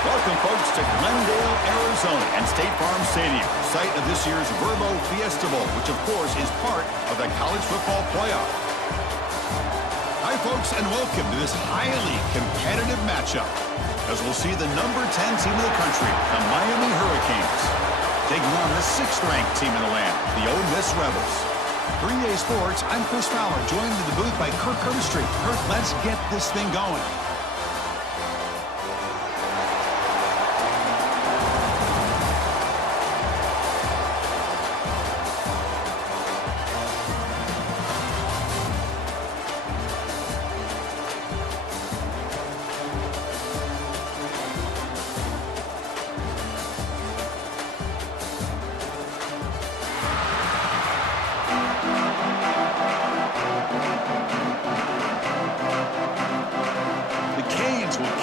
Welcome, folks, to Glendale, Arizona, and State Farm Stadium, site of this year's Vrbo Fiesta Bowl, which, of course, is part of the college football playoff. Hi, folks, and welcome to this highly competitive matchup, as we'll see the number 10 team in the country, the Miami Hurricanes, taking on the 6th-ranked team in the land, the Ole Miss Rebels. For EA Sports, I'm Chris Fowler, joined in the booth by Kirk Street. Kirk, let's get this thing going.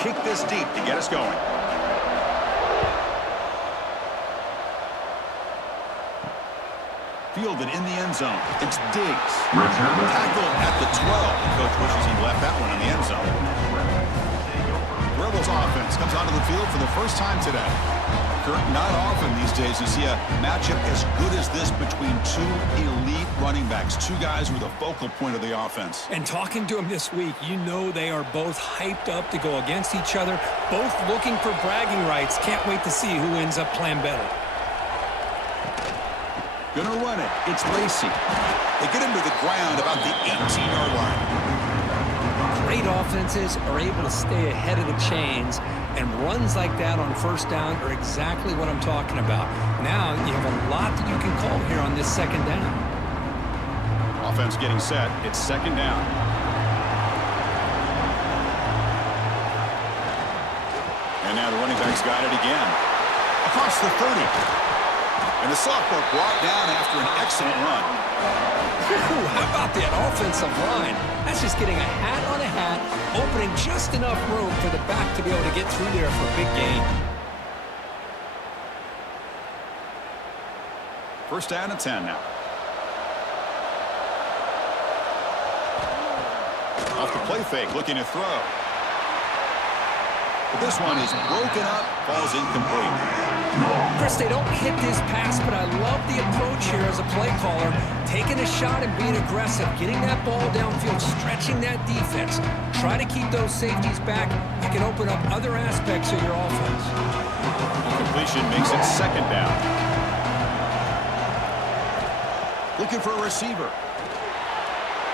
Kick this deep to get us going. Fielded in the end zone. It's Diggs. Tackled at the 12. The coach wishes he left that one in the end zone. Rebels offense comes onto the field for the first time today. Kirk, not often these days you see a matchup as good as this between two elite running backs, two guys with a focal point of the offense. And talking to them this week, you know they are both hyped up to go against each other, both looking for bragging rights. Can't wait to see who ends up playing better. Gonna run it. It's Lacey. They get him to the ground about the 18-yard line. Great offenses are able to stay ahead of the chains, and runs like that on first down are exactly what I'm talking about. Now you have a lot that you can call here on this second down. Offense getting set. It's second down. And now the running back's got it again. Across the 30. And the sophomore brought down after an excellent run. How about that offensive line? That's just getting a hat on a hat, opening just enough room for the back to be able to get through there for a big gain. First down and 10 now. Off the play fake, looking to throw. But this one is broken up, falls incomplete. Chris, they don't hit this pass, but I love the approach here as a play caller. Taking a shot and being aggressive, getting that ball downfield, stretching that defense. Try to keep those safeties back. You can open up other aspects of your offense. Completion makes it second down. Looking for a receiver.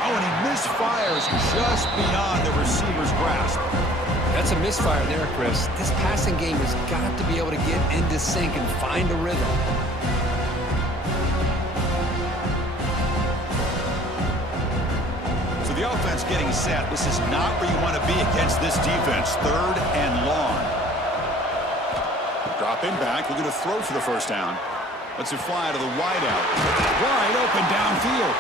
Oh, and he misfires just beyond the receiver's grasp. That's a misfire there, Chris. This passing game has got to be able to get into sync and find a rhythm. So the offense getting set. This is not where you want to be against this defense. Third and long. Dropping back. We're going to throw for the first down. Let's it fly to the wideout. Wide open downfield.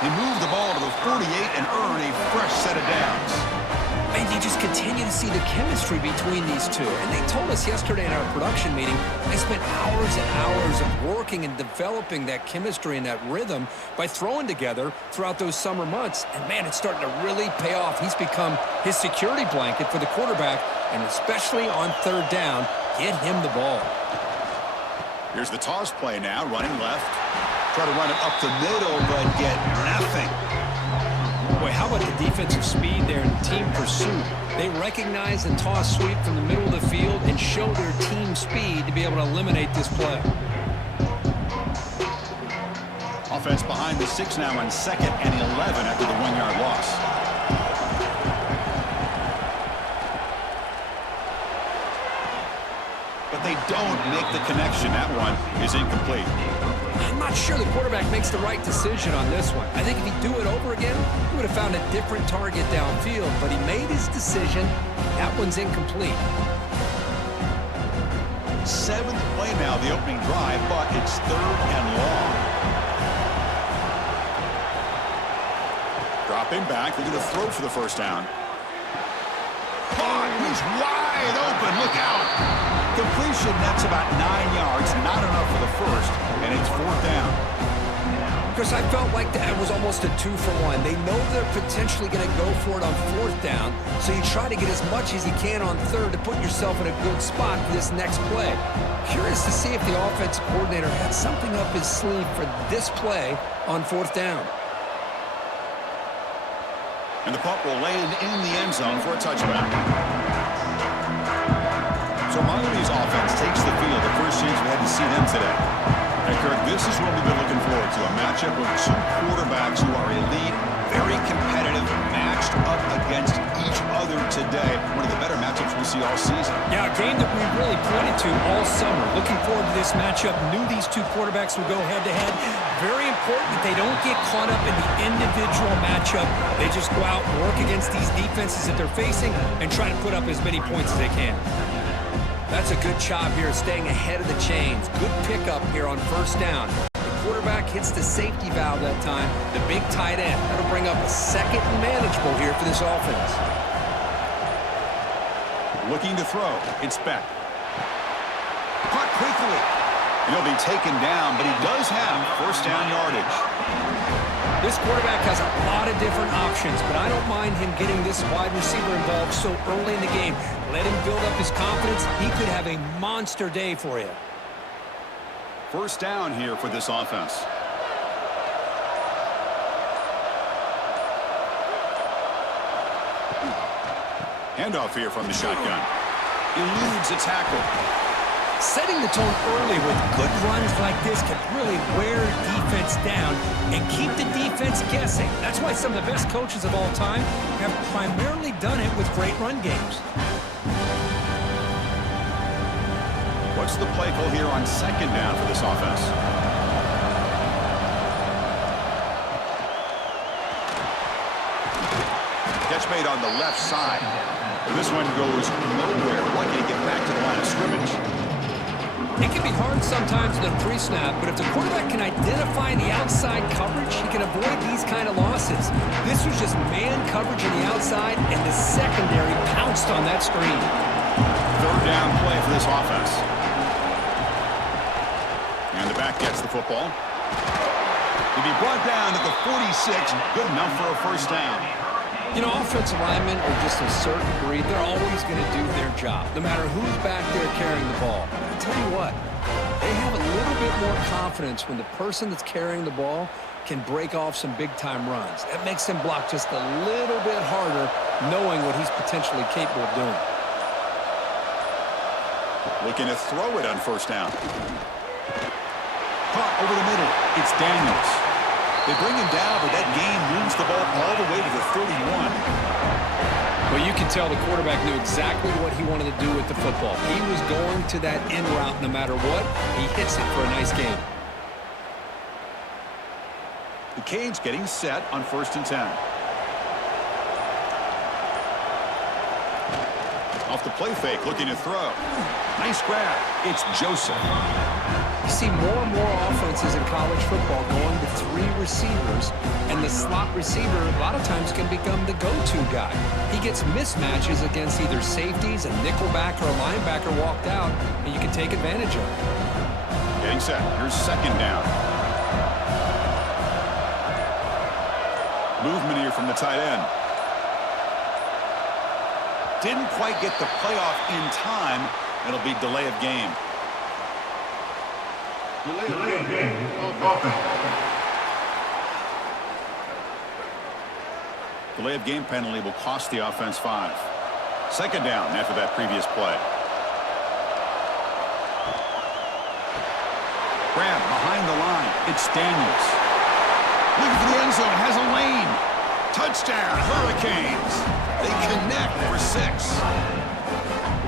He moved the ball to the 48 and earned a fresh set of downs. And you just continue to see the chemistry between these two. And they told us yesterday in our production meeting, they spent hours and hours of working and developing that chemistry and that rhythm by throwing together throughout those summer months. And, man, it's starting to really pay off. He's become his security blanket for the quarterback, and especially on third down, get him the ball. Here's the toss play now, running left. Try to run it up the middle, but get nothing. Boy, how about the defensive speed there and team pursuit? They recognize and toss sweep from the middle of the field and show their team speed to be able to eliminate this play. Offense behind the 6 now on 2nd and 11 after the 1-yard loss. But they don't make the connection. That one is incomplete. I'm not sure the quarterback makes the right decision on this one. I think if he'd do it over again, he would have found a different target downfield, but he made his decision. That one's incomplete. 7th play now, the opening drive, but it's third and long. Dropping back, we're going to throw for the first down. Caught, he's wide open, look out. Completion, that's about 9 yards, not enough for the first, and it's fourth down. Chris, I felt like that was almost a 2-for-1. They know they're potentially going to go for it on 4th down, so you try to get as much as you can on 3rd to put yourself in a good spot for this next play. Curious to see if the offensive coordinator had something up his sleeve for this play on 4th down. And the punt will land in the end zone for a touchback. So Miami's offense takes the field. The first chance we had to see them today. And Kirk, this is what we've been looking forward to. A matchup with two quarterbacks who are elite, very competitive, matched up against each other today. One of the better matchups we see all season. Yeah, a game that we really pointed to all summer. Looking forward to this matchup. Knew these two quarterbacks would go head-to-head. Very important that they don't get caught up in the individual matchup. They just go out and work against these defenses that they're facing and try to put up as many points as they can. That's a good job here, staying ahead of the chains. Good pickup here on 1st down. The quarterback hits the safety valve that time. The big tight end. That'll bring up a 2nd and manageable here for this offense. Looking to throw. It's Beck. Caught quickly. He'll be taken down, but he does have 1st down yardage. This quarterback has a lot of different options, but I don't mind him getting this wide receiver involved so early in the game. Let him build up his confidence. He could have a monster day for you. 1st down here for this offense. Handoff here from the shotgun. Eludes a tackle. Setting the tone early with good runs like this can really wear defense down and keep the defense guessing. That's why some of the best coaches of all time have primarily done it with great run games. What's the play call here on 2nd down for this offense? Catch made on the left side. This one goes nowhere. Lucky to get back to the line of scrimmage. It can be hard sometimes in a pre-snap, but if the quarterback can identify the outside coverage, he can avoid these kind of losses. This was just man coverage on the outside, and the secondary pounced on that screen. 3rd down play for this offense. And the back gets the football. He'll be brought down at the 46. Good enough for a 1st down. You know, offensive linemen are just a certain breed. They're always going to do their job, no matter who's back there carrying the ball. I'll tell you what, they have a little bit more confidence when the person that's carrying the ball can break off some big-time runs. That makes him block just a little bit harder, knowing what he's potentially capable of doing. Looking to throw it on 1st down. Caught over the middle. It's Daniels. They bring him down, but that game moves the ball all the way to the 31. Well, you can tell the quarterback knew exactly what he wanted to do with the football. He was going to that in route no matter what. He hits it for a nice game. The Canes getting set on 1st and 10. Off the play fake, looking to throw. Nice grab. It's Joseph. You see more and more offenses in college football going to 3 receivers, and the slot receiver a lot of times can become the go-to guy. He gets mismatches against either safeties, a nickelback, or a linebacker walked out, and you can take advantage of it. Getting set. Here's 2nd down. Movement here from the tight end. Didn't quite get the playoff in time. It'll be delay of game. Delay of game penalty will cost the offense 5. 2nd down after that previous play. Grab behind the line. It's Daniels. Looking for the end zone. Has a lane. Touchdown, Hurricanes. They connect for 6.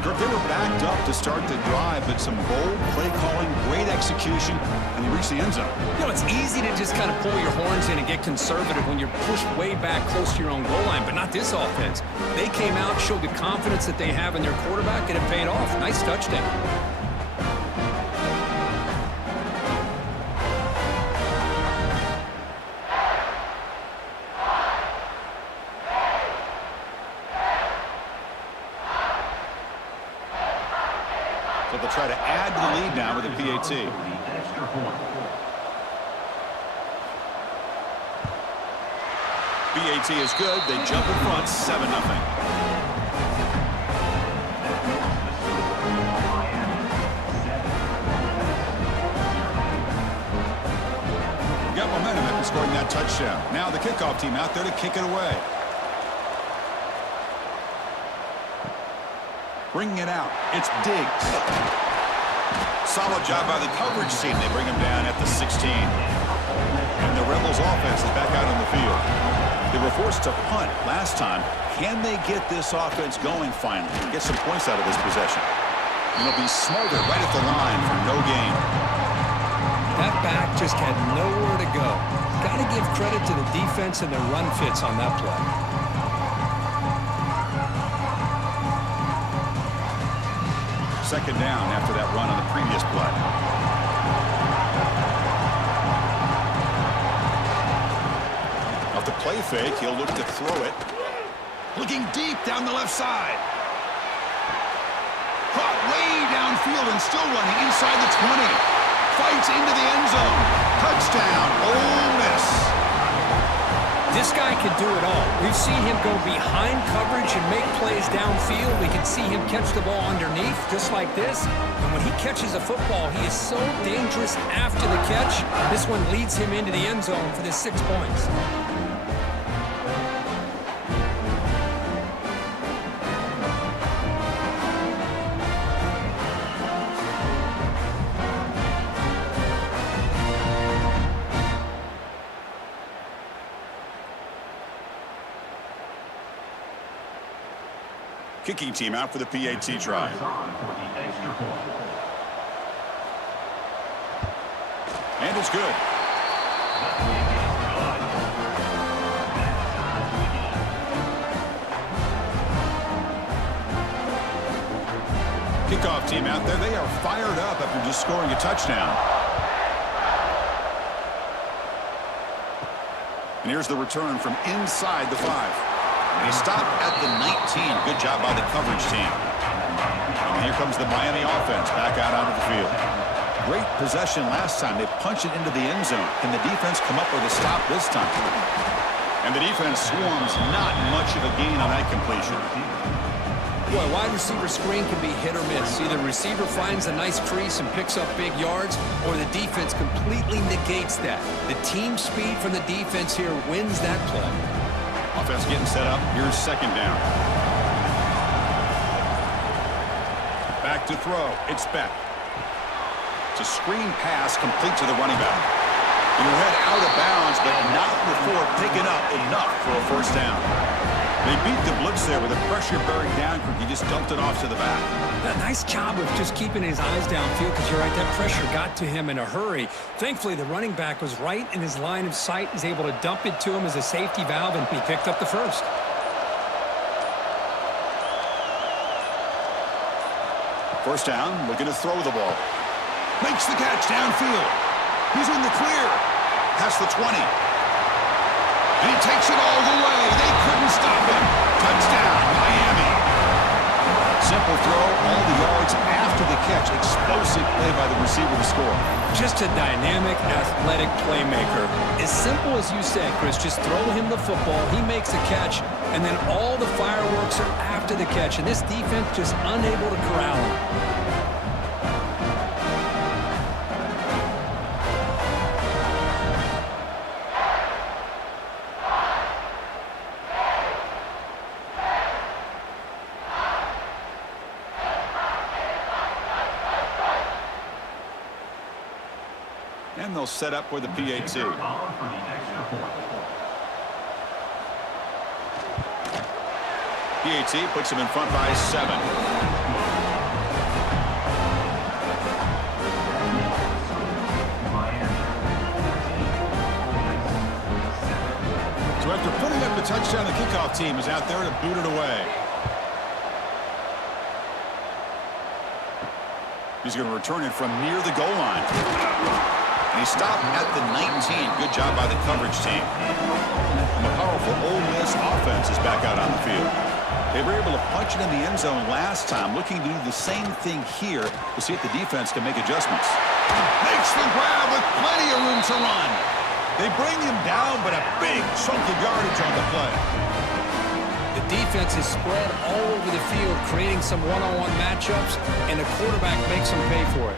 They were backed up to start the drive, but some bold play calling, great execution, and they reached the end zone. You know, it's easy to just kind of pull your horns in and get conservative when you're pushed way back close to your own goal line, but not this offense. They came out, showed the confidence that they have in their quarterback, and it paid off. Nice touchdown. So they'll try to add to the lead now with a PAT. BAT is good. They jump in front 7-0. Got momentum after scoring that touchdown. Now the kickoff team out there to kick it away. Bringing it out. It's Diggs. Solid job by the coverage team. They bring him down at the 16. And the Rebels offense is back out on the field. They were forced to punt last time. Can they get this offense going finally and get some points out of this possession? And they'll be smothered right at the line for no gain. That back just had nowhere to go. Got to give credit to the defense and the run fits on that play. Second down after that run on the previous play. Off the play fake, he'll look to throw it. Looking deep down the left side. Caught way downfield and still running inside the 20. Fights into the end zone. Touchdown, Ole Miss. This guy can do it all. We've seen him go behind coverage and make plays downfield. We can see him catch the ball underneath, just like this. And when he catches a football, he is so dangerous after the catch. This one leads him into the end zone for the 6 points. Kicking team out for the PAT try. And it's good. Kickoff team out there. They are fired up after just scoring a touchdown. And here's the return from inside the 5. They stop at the 19. Good job by the coverage team. And here comes the Miami offense back out onto the field. Great possession last time. They punch it into the end zone. Can the defense come up with a stop this time? And the defense swarms not much of a gain on that completion. Boy, wide receiver screen can be hit or miss. Either receiver finds a nice crease and picks up big yards, or the defense completely negates that. The team speed from the defense here wins that play. Offense getting set up. Here's second down. Back to throw. It's Beck. It's a screen pass complete to the running back. Your head out of bounds, but not before picking up enough for a first down. They beat the blitz there with a pressure-bearing down. He just dumped it off to the back. Nice job of just keeping his eyes downfield, because you're right, that pressure got to him in a hurry. Thankfully, the running back was right in his line of sight. He's able to dump it to him as a safety valve, and he picked up the first. First down, looking to throw the ball. Makes the catch downfield. He's in the clear. Past the 20. And he takes it all the way. They couldn't stop him. Touchdown, Miami. Simple throw, all the yards after the catch. Explosive play by the receiver to score. Just a dynamic, athletic playmaker. As simple as you said, Chris, just throw him the football. He makes a catch, and then all the fireworks are after the catch. And this defense just unable to corral him. And they'll set up for the PAT. PAT puts him in front by 7. So after putting up the touchdown, the kickoff team is out there to boot it away. He's going to return it from near the goal line. And he stopped at the 19. Good job by the coverage team. And the powerful Ole Miss offense is back out on the field. They were able to punch it in the end zone last time, looking to do the same thing here to see if the defense can make adjustments. Makes the grab with plenty of room to run. They bring him down, but a big chunk of yardage on the play. The defense is spread all over the field, creating some one-on-one matchups, and the quarterback makes them pay for it.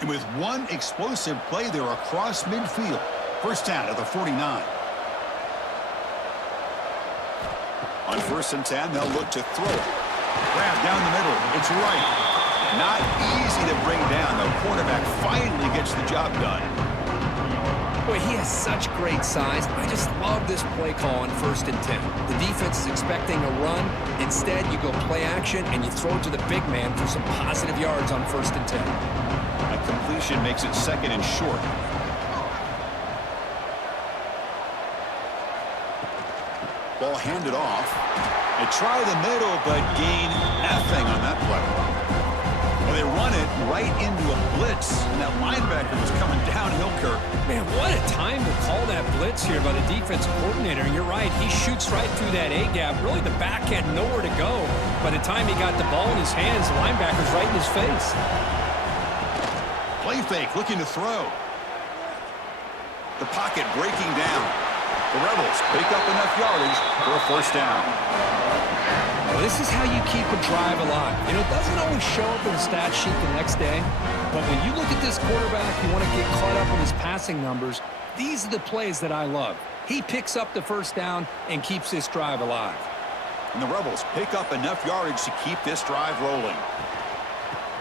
And with one explosive play, they're across midfield. First down at the 49. On 1st and 10, they'll look to throw it. Grab down the middle. It's right. Not easy to bring down. The quarterback finally gets the job done. Boy, he has such great size. I just love this play call on 1st and 10. The defense is expecting a run. Instead, you go play action, and you throw it to the big man for some positive yards on 1st and 10. A completion makes it 2nd and short. Ball handed off. They try the middle, but gain nothing on that play. Well, they run it right into a blitz, and that linebacker was coming downhill, Kirk. Man, what a time to call that blitz here by the defensive coordinator. And you're right, he shoots right through that A-gap. Really, the back had nowhere to go. By the time he got the ball in his hands, the linebacker's right in his face. Play fake, looking to throw. The pocket breaking down. The Rebels pick up enough yardage for a 1st down. Well, this is how you keep a drive alive. You know, it doesn't always show up in the stat sheet the next day, but when you look at this quarterback, you want to get caught up in his passing numbers. These are the plays that I love. He picks up the 1st down and keeps this drive alive. And the Rebels pick up enough yardage to keep this drive rolling.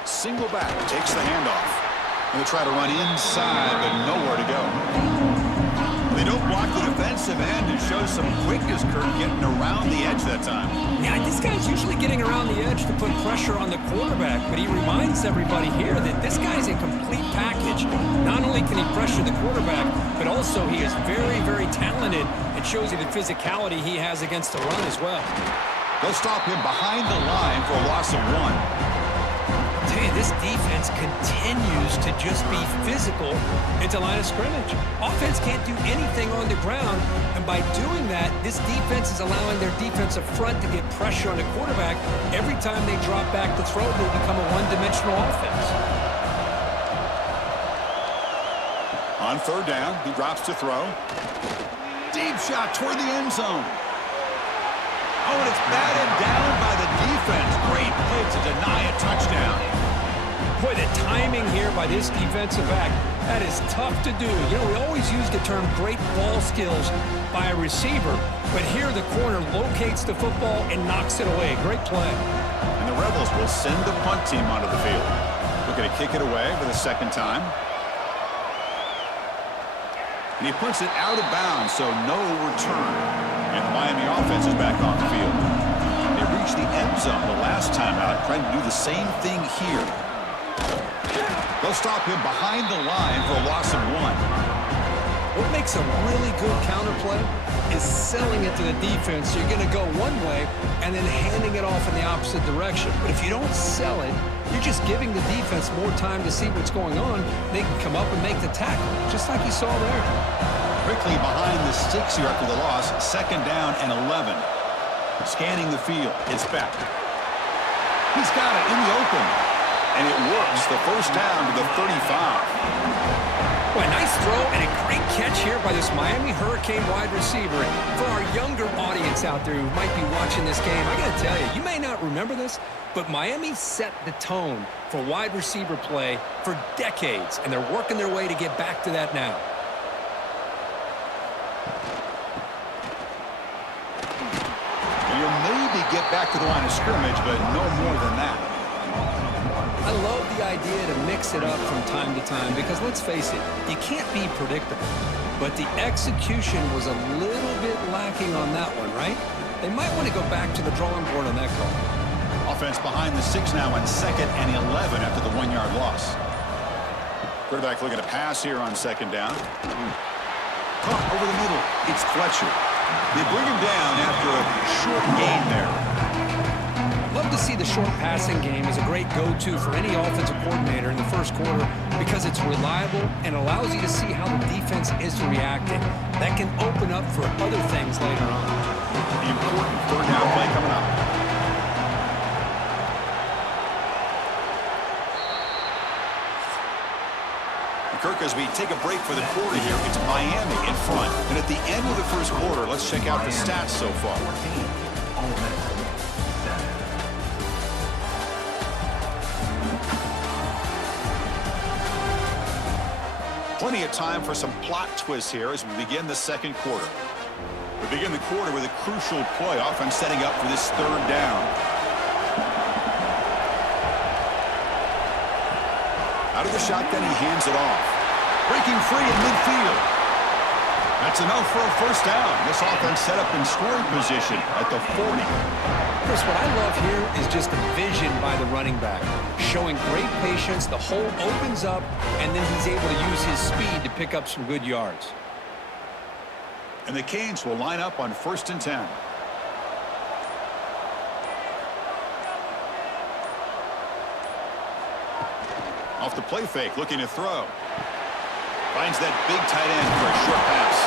Single back takes the handoff. And they try to run inside, but nowhere to go. They don't block the defensive end and show some quickness, Kirk, getting around the edge that time. Yeah, this guy's usually getting around the edge to put pressure on the quarterback, but he reminds everybody here that this guy's a complete package. Not only can he pressure the quarterback, but also he is very, very talented and shows you the physicality he has against the run as well. They'll stop him behind the line for a loss of 1. Tell you, this defense continues to just be physical at the line of scrimmage. Offense can't do anything on the ground, and by doing that, this defense is allowing their defensive front to get pressure on the quarterback. Every time they drop back to throw, they become a one-dimensional offense. On 3rd down, he drops to throw. Deep shot toward the end zone. Oh, and it's batted down by the defense. Great play to deny a touchdown. Boy, the timing here by this defensive back, that is tough to do. You know, we always use the term great ball skills by a receiver, but here the corner locates the football and knocks it away. Great play. And the Rebels will send the punt team onto the field. Looking to kick it away for the 2nd time. And he puts it out of bounds, so no return. And the Miami offense is back on the field. They reached the end zone the last time out, trying to do the same thing here. They'll stop him behind the line for a loss of 1. What makes a really good counterplay is selling it to the defense. You're going to go one way and then handing it off in the opposite direction. But if you don't sell it, you're just giving the defense more time to see what's going on. They can come up and make the tackle, just like you saw there. Quickly behind the sticks here after the loss. 2nd down and 11. Scanning the field. It's back. He's got it in the open. And it works. The 1st down to the 35. Boy, nice throw and a great catch here by this Miami Hurricane wide receiver. For our younger audience out there who might be watching this game, I got to tell you, you may not remember this, but Miami set the tone for wide receiver play for decades, and they're working their way to get back to that now. You'll maybe get back to the line of scrimmage, but no more than that. I love the idea to mix it up from time to time because, let's face it, you can't be predictable. But the execution was a little bit lacking on that one, right? They might want to go back to the drawing board on that call. Offense behind the 6 now on 2nd and 11 after the 1-yard loss. Quarterback looking to pass here on 2nd down. Caught over the middle. It's Fletcher. They bring him down after a short gain there. Love to see the short passing game as a great go-to for any offensive coordinator in the first quarter because it's reliable and allows you to see how the defense is reacting. That can open up for other things later on. The important 3rd down play coming up. Kirk, as we take a break for the quarter here, it's Miami in front. And at the end of the first quarter, let's check out the stats so far. Plenty of time for some plot twists here as we begin the second quarter. We begin the quarter with a crucial play, offense setting up for this third down. Out of the shotgun, he hands it off. Breaking free in midfield. That's enough for a first down. This offense set up in scoring position at the 40. Chris, what I love here is just the vision by the running back. Showing great patience, the hole opens up, and then he's able to use his speed to pick up some good yards. And the Canes will line up on 1st and 10. Off the play fake, looking to throw. Finds that big tight end for a short pass.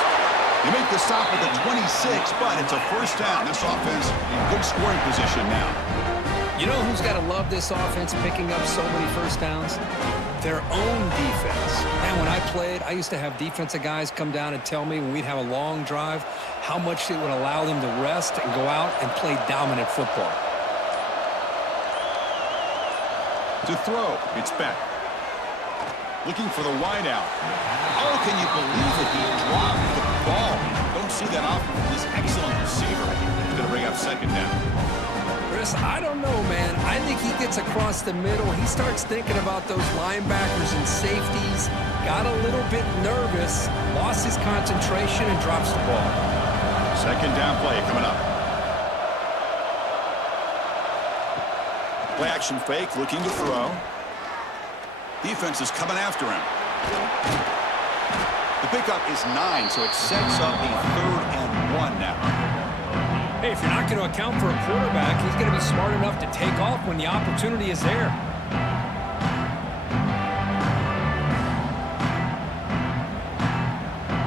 They make the stop at the 26, but it's a first down. This offense in good scoring position now. You know who's got to love this offense picking up so many first downs? Their own defense. Man, when I played, I used to have defensive guys come down and tell me when we'd have a long drive how much it would allow them to rest and go out and play dominant football. To throw, it's Beck. Looking for the wide out. Oh, can you believe it? He dropped the ball. Don't see that often from this excellent receiver. He's going to bring up second down. Chris, I don't know, man. I think he gets across the middle. He starts thinking about those linebackers and safeties. Got a little bit nervous, lost his concentration, and drops the ball. Second down play coming up. Play action fake, looking to throw. Defense is coming after him. The pickup is 9, so it sets up a 3rd and 1 now. Hey, if you're not going to account for a quarterback, he's going to be smart enough to take off when the opportunity is there.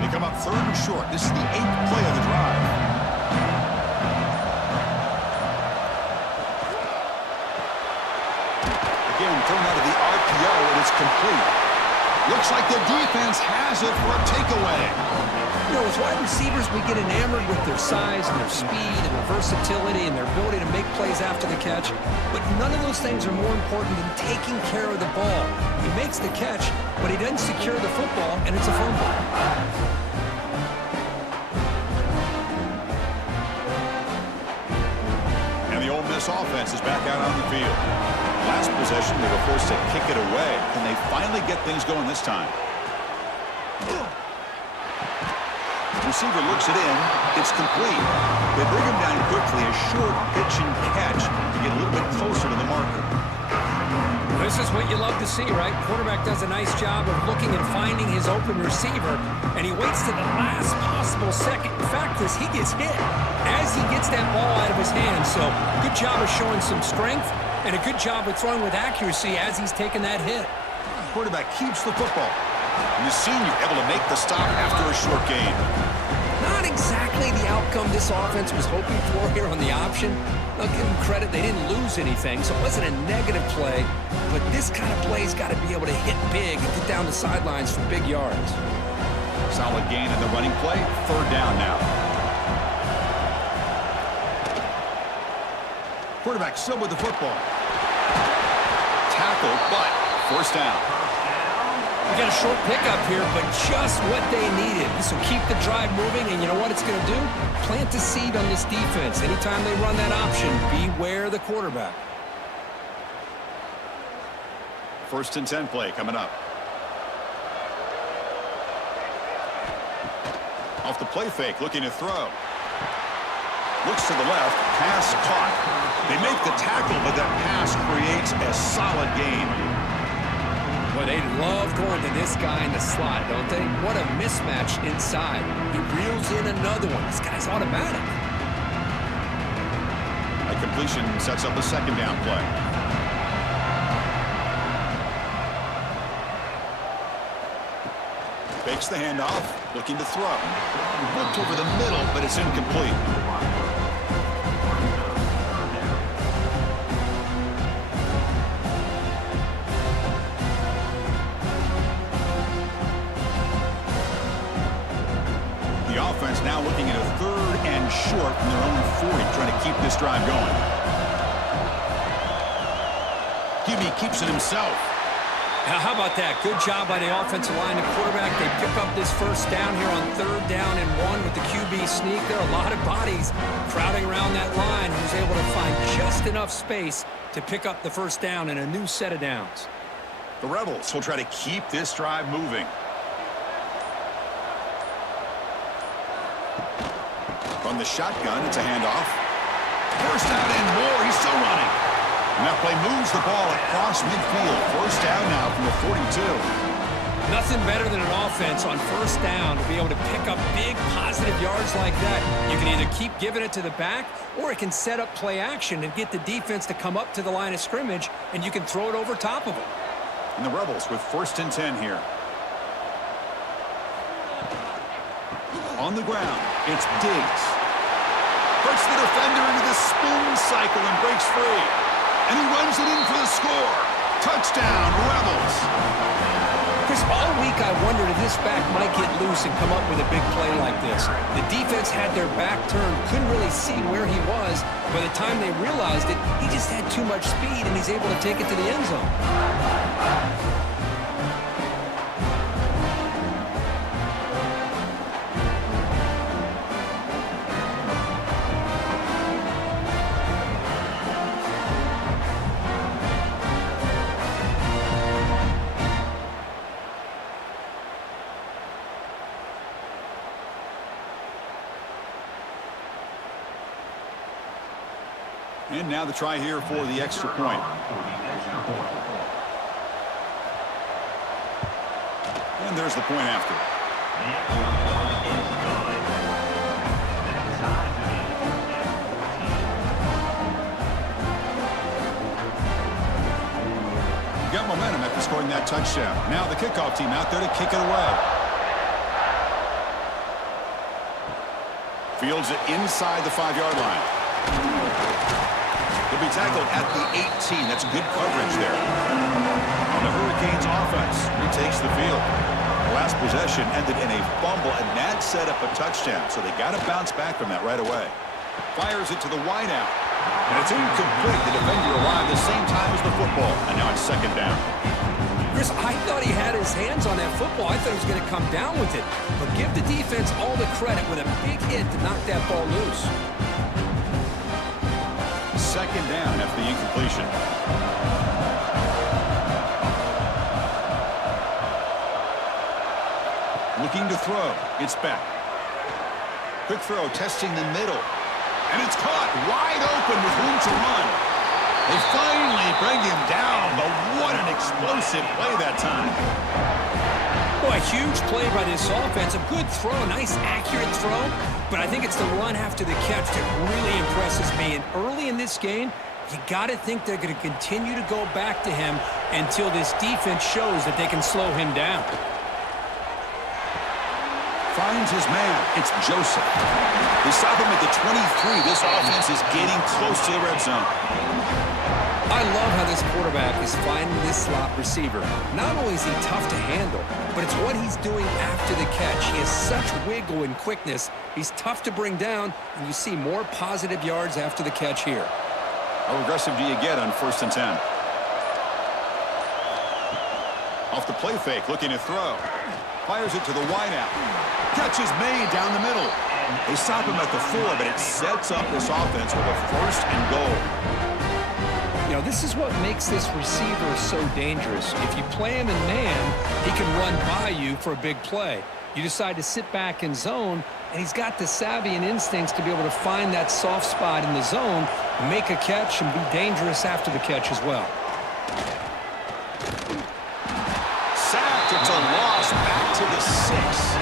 They come up 3rd and short. This is the 8th play of the drive. Again, thrown out of the RPO, and it's complete. Looks like the defense has it for a takeaway. You know, as wide receivers, we get enamored with their size and their speed and their versatility and their ability to make plays after the catch. But none of those things are more important than taking care of the ball. He makes the catch, but he doesn't secure the football, and it's a fumble. And the Ole Miss offense is back out on the field. Last possession, they were forced to kick it away. Can they finally get things going this time? Receiver looks it in. It's complete. They bring him down quickly. A short pitch and catch to get a little bit closer to the marker. This is what you love to see, right? Quarterback does a nice job of looking and finding his open receiver, and he waits to the last possible second. In fact, he gets hit as he gets that ball out of his hand. So good job of showing some strength and a good job of throwing with accuracy as he's taking that hit. Quarterback keeps the football. And the senior able to make the stop after a short gain. Not exactly the outcome this offense was hoping for here on the option. I'll give them credit, they didn't lose anything, so it wasn't a negative play. But this kind of play's got to be able to hit big and get down the sidelines for big yards. Solid gain in the running play. 3rd down now. Quarterback still with the football. Tackle, but first down. We got a short pickup here, but just what they needed. This will keep the drive moving, and you know what it's going to do? Plant a seed on this defense. Anytime they run that option, beware the quarterback. 1st and 10 play coming up. Off the play fake, looking to throw. Looks to the left, pass caught. They make the tackle, but that pass creates a solid gain. Well, they love going to this guy in the slot, don't they? What a mismatch inside. He reels in another one. This guy's automatic. A completion sets up a 2nd down play. Fakes the handoff, looking to throw. Whipped over the middle, but it's incomplete. from their own 40, trying to keep this drive going. QB keeps it himself. Now, how about that? Good job by the offensive line and quarterback. They pick up this first down here on 3rd down and 1 with the QB sneak. There are a lot of bodies crowding around that line. Who's able to find just enough space to pick up the first down and a new set of downs. The Rebels will try to keep this drive moving. From the shotgun, it's a handoff. First down and more. He's still running. And that play moves the ball across midfield. First down now from the 42. Nothing better than an offense on first down to be able to pick up big positive yards like that. You can either keep giving it to the back, or it can set up play action and get the defense to come up to the line of scrimmage, and you can throw it over top of them. And the Rebels with 1st and 10 here. On the ground, it's Diggs. Puts the defender into the spin cycle and breaks free. And he runs it in for the score. Touchdown, Rebels. Chris, all week I wondered if this back might get loose and come up with a big play like this. The defense had their back turned, couldn't really see where he was. By the time they realized it, he just had too much speed, and he's able to take it to the end zone. And now the try here for the extra point. And there's the point after. Got momentum after scoring that touchdown. Now the kickoff team out there to kick it away. Fields it inside the 5-yard line. He'll be tackled at the 18. That's good coverage there. And the Hurricanes offense retakes the field. The last possession ended in a fumble, and that set up a touchdown. So they got to bounce back from that right away. Fires it to the wideout. And it's incomplete. The defender arrived the same time as the football. And now it's 2nd down. Chris, I thought he had his hands on that football. I thought he was going to come down with it. But give the defense all the credit with a big hit to knock that ball loose. 2nd down after the incompletion. Looking to throw. It's back. Quick throw, testing the middle. And it's caught wide open with room to run. They finally bring him down, but what an explosive play that time. Boy, a huge play by this offense. A good throw, a nice accurate throw. But I think it's the run after the catch that really impresses me. And early in this game, you got to think they're going to continue to go back to him until this defense shows that they can slow him down. Finds his man. It's Joseph. They stop him at the 23. This offense is getting close to the red zone. I love how this quarterback is finding this slot receiver. Not only is he tough to handle, but it's what he's doing after the catch. He has such wiggle and quickness. He's tough to bring down, and you see more positive yards after the catch here. How aggressive do you get on 1st and 10? Off the play fake, looking to throw. Fires it to the wideout. Catch is made down the middle. They stop him at the 4, but it sets up this offense with a 1st and goal. You know, this is what makes this receiver so dangerous. If you play him in man, he can run by you for a big play. You decide to sit back in zone, and he's got the savvy and instincts to be able to find that soft spot in the zone, make a catch, and be dangerous after the catch as well. Sacked. It's a loss back to the 6.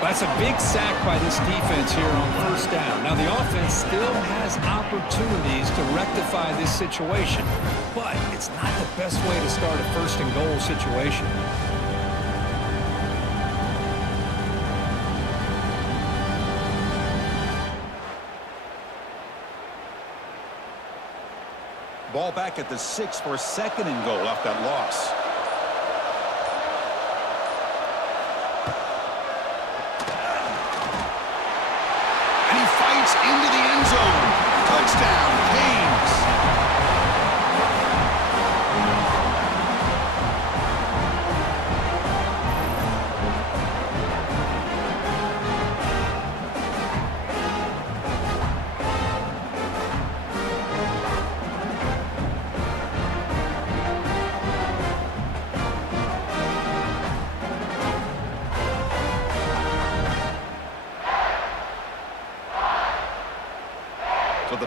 That's a big sack by this defense here on 1st down. Now, the offense still has opportunities to rectify this situation, but it's not the best way to start a 1st and goal situation. Ball back at the 6 for a 2nd and goal off that loss. Into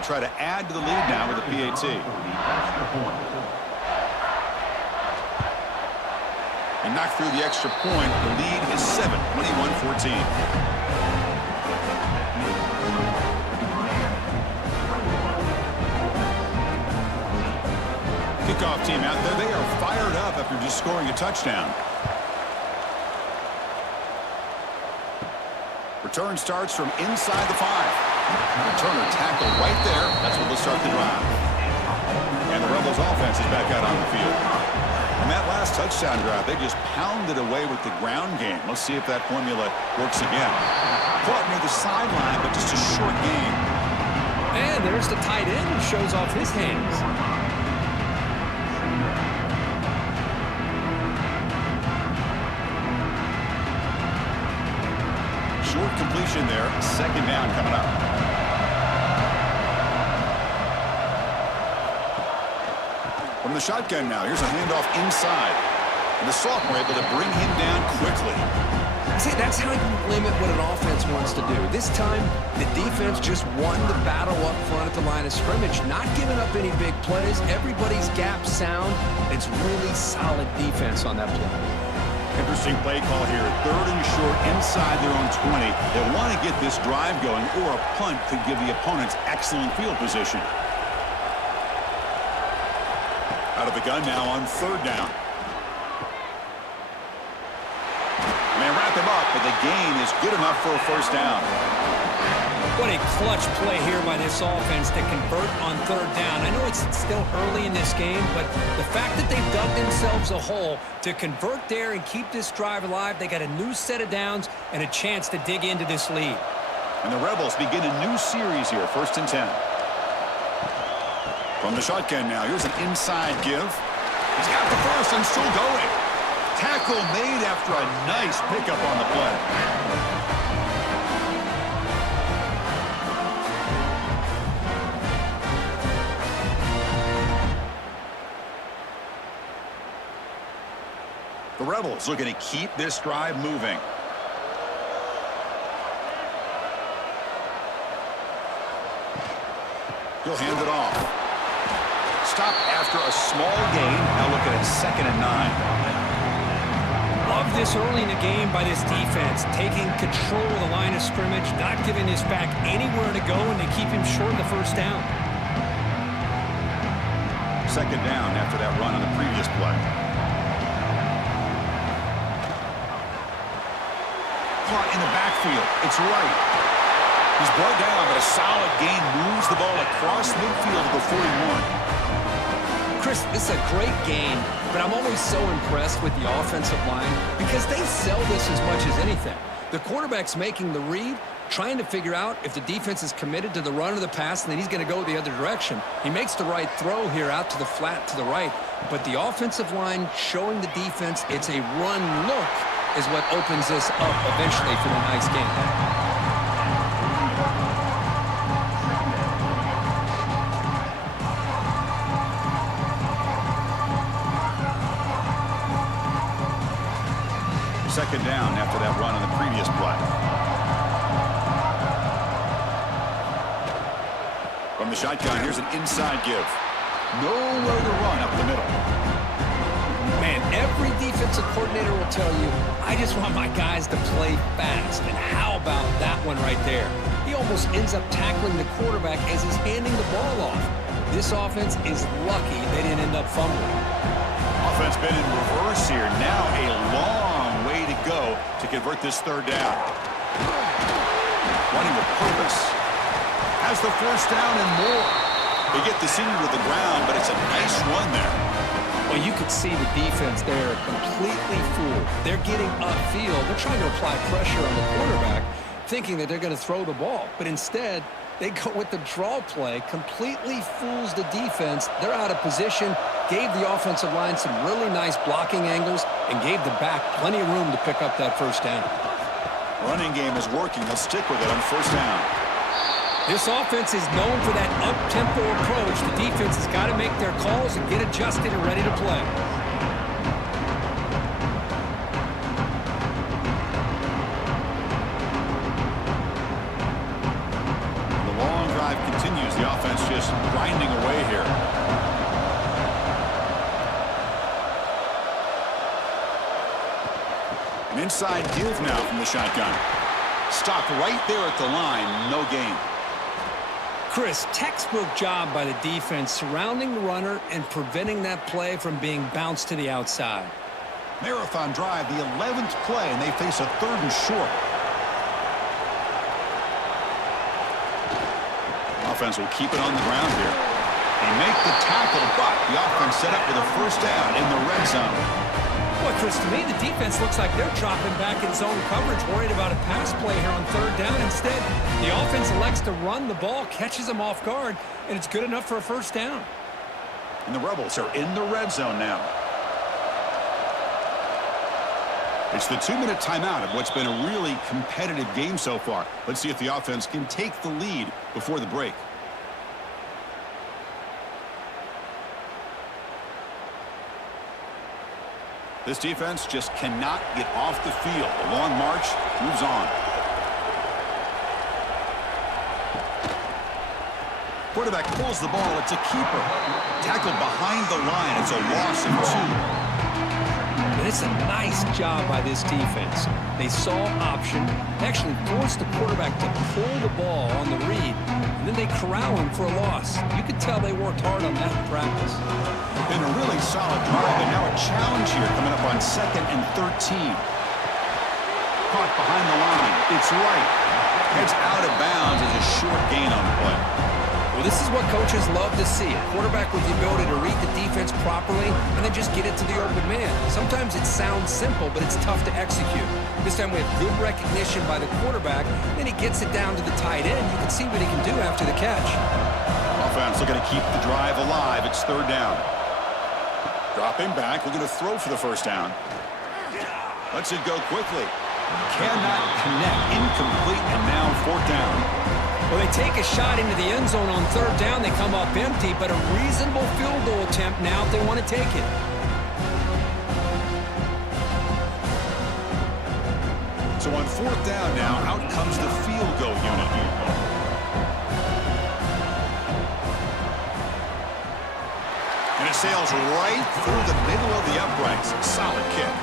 They'll try to add to the lead now with a PAT. And knocked through the extra point. The lead is 7, 21-14. Kickoff team out there. They are fired up after just scoring a touchdown. Return starts from inside the 5. Returner tackled right there. That's what will start the drive. And the Rebels offense is back out on the field. And that last touchdown drive, they just pounded away with the ground game. Let's see if that formula works again. Caught near the sideline, but just a short game. And there's the tight end who shows off his hands. Short completion there. Second down coming up. From the shotgun now. Here's a handoff inside. And the sophomore able to bring him down quickly. See, that's how you limit what an offense wants to do. This time, the defense just won the battle up front at the line of scrimmage, not giving up any big plays. Everybody's gap sound. It's really solid defense on that play. Interesting play call here. 3rd and short inside their own 20. They want to get this drive going, or a punt could give the opponents excellent field position. Out of the gun now on 3rd down. They wrap him up, but the gain is good enough for a first down. What a clutch play here by this offense to convert on 3rd down. I know it's still early in this game, but the fact that they've dug themselves a hole to convert there and keep this drive alive, they got a new set of downs and a chance to dig into this lead. And the Rebels begin a new series here, 1st and 10. From the shotgun now, here's an inside give. He's got the first and still going. Tackle made after a nice pickup on the play. The Rebels looking to keep this drive moving. He'll hand it off. Stop after a small gain. Now looking at 2nd and 9. Love this early in the game by this defense, taking control of the line of scrimmage, not giving this back anywhere to go, and they keep him short of the first down. 2nd down after that run on the previous play. Caught in the backfield. It's right. He's brought down, but a solid gain moves the ball across midfield to the 41. Chris, this is a great game, but I'm always so impressed with the offensive line because they sell this as much as anything. The quarterback's making the read, trying to figure out if the defense is committed to the run or the pass, and then he's going to go the other direction. He makes the right throw here out to the flat to the right, but the offensive line showing the defense it's a run look is what opens this up eventually for the nice game. Second down after that run on the previous play. From the shotgun, here's an inside give. Nowhere to run up the middle. Man, every defensive coordinator will tell you, I just want my guys to play fast. And how about that one right there? He almost ends up tackling the quarterback as he's handing the ball off. This offense is lucky they didn't end up fumbling. Offense been in reverse here. Now a long way to go to convert this 3rd down. Running with purpose. Has the first down and more. They get the senior to the ground, but it's a nice run there. Well, you could see the defense there completely fooled. They're getting upfield. They're trying to apply pressure on the quarterback, thinking that they're going to throw the ball. But instead, they go with the draw play, completely fools the defense. They're out of position, gave the offensive line some really nice blocking angles, and gave the back plenty of room to pick up that first down. Running game is working. They'll stick with it on first down. This offense is known for that up-tempo approach. The defense has got to make their calls and get adjusted and ready to play. The long drive continues. The offense just grinding away here. An inside give now from the shotgun. Stopped right there at the line. No gain. Chris, textbook job by the defense surrounding the runner and preventing that play from being bounced to the outside. Marathon drive, the 11th play, and they face a 3rd and short. Offense will keep it on the ground here. They make the tackle, but the offense set up with a first down in the red zone. Boy, Chris, to me, the defense looks like they're dropping back in zone coverage, worried about a pass play here on 3rd down. Instead, the offense elects to run the ball, catches them off guard, and it's good enough for a first down. And the Rebels are in the red zone now. It's the 2-minute timeout of what's been a really competitive game so far. Let's see if the offense can take the lead before the break. This defense just cannot get off the field. The long march moves on. Quarterback pulls the ball. It's a keeper. Tackled behind the line. It's a loss of 2. And it's a nice job by this defense. They saw option, actually forced the quarterback to pull the ball on the read, and then they corral him for a loss. You could tell they worked hard on that in practice. Been a really solid drive, and now a challenge here coming up on 2nd and 13. Caught behind the line. It's right. Heads out of bounds as a short gain on the play. Well, this is what coaches love to see. A quarterback with the ability to read the defense properly and then just get it to the open man. Sometimes it sounds simple, but it's tough to execute. This time we have good recognition by the quarterback, then he gets it down to the tight end. You can see what he can do after the catch. Offense looking to keep the drive alive. It's 3rd down. Dropping back, looking to throw for the first down. Lets it go quickly. Cannot connect. Incomplete, and now 4th down. Well, they take a shot into the end zone on 3rd down. They come up empty, but a reasonable field goal attempt now if they want to take it. So on 4th down now, out comes the field goal unit. And it sails right through the middle of the uprights. Solid kick.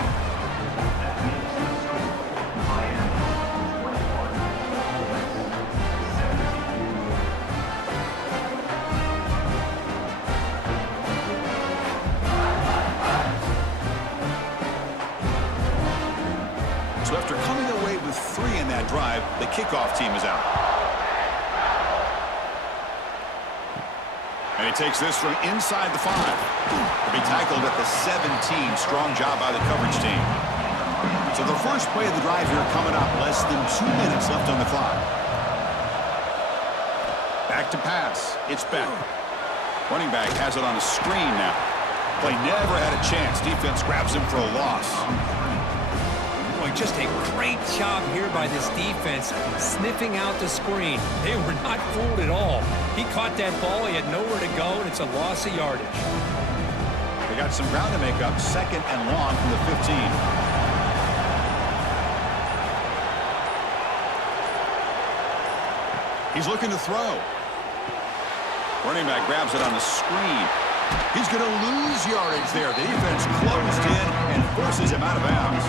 So after coming away with 3 in that drive, the kickoff team is out. And he takes this from inside the 5. To be tackled at the 17. Strong job by the coverage team. So the first play of the drive here coming up. Less than 2 minutes left on the clock. Back to pass. It's Beck. Running back has it on a screen now. Play never had a chance. Defense grabs him for a loss. Boy, just a great job here by this defense, sniffing out the screen. They were not fooled at all. He caught that ball, he had nowhere to go, and it's a loss of yardage. They got some ground to make up, 2nd and long from the 15. He's looking to throw. Running back grabs it on the screen. He's going to lose yardage there. The defense closed in and forces him out of bounds.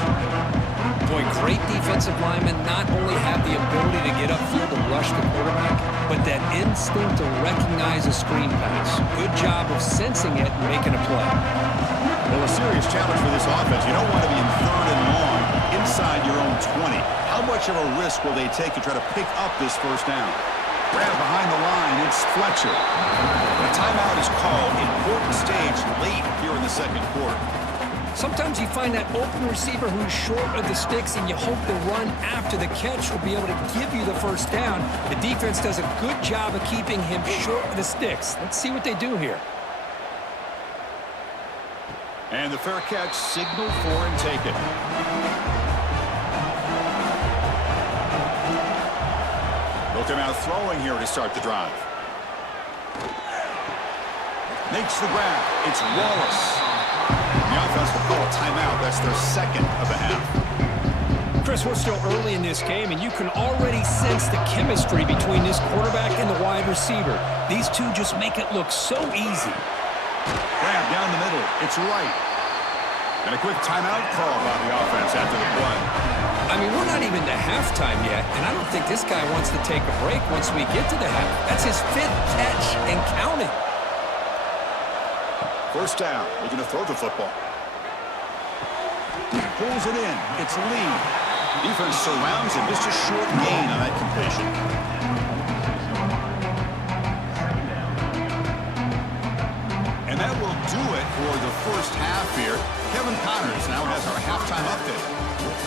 Boy, great defensive linemen not only have the ability to get upfield and rush the quarterback, but that instinct to recognize a screen pass. Good job of sensing it and making a play. Well, a serious challenge for this offense. You don't want to be in 3rd and long inside your own 20. How much of a risk will they take to try to pick up this first down? Grab behind the line, it's Fletcher. A timeout is called. Important stage late here in the 2nd quarter. Sometimes you find that open receiver who's short of the sticks, and you hope the run after the catch will be able to give you the first down. The defense does a good job of keeping him short of the sticks. Let's see what they do here. And the fair catch, signal for and take it. Looking out throwing here to start the drive. Makes the grab. It's Wallace. The offense will call a timeout. That's their 2nd of the half. Chris, we're still early in this game, and you can already sense the chemistry between this quarterback and the wide receiver. These two just make it look so easy. Grab down the middle. It's right. And a quick timeout call by the offense after the play. I mean, we're not even to halftime yet, and I don't think this guy wants to take a break once we get to the half. That's his 5th catch and counting. First down. Looking to throw the football. Pulls it in. It's Lee. Defense surrounds him. Just a short gain on that completion. And that will do it for the first half here. Kevin Connors now has our halftime update.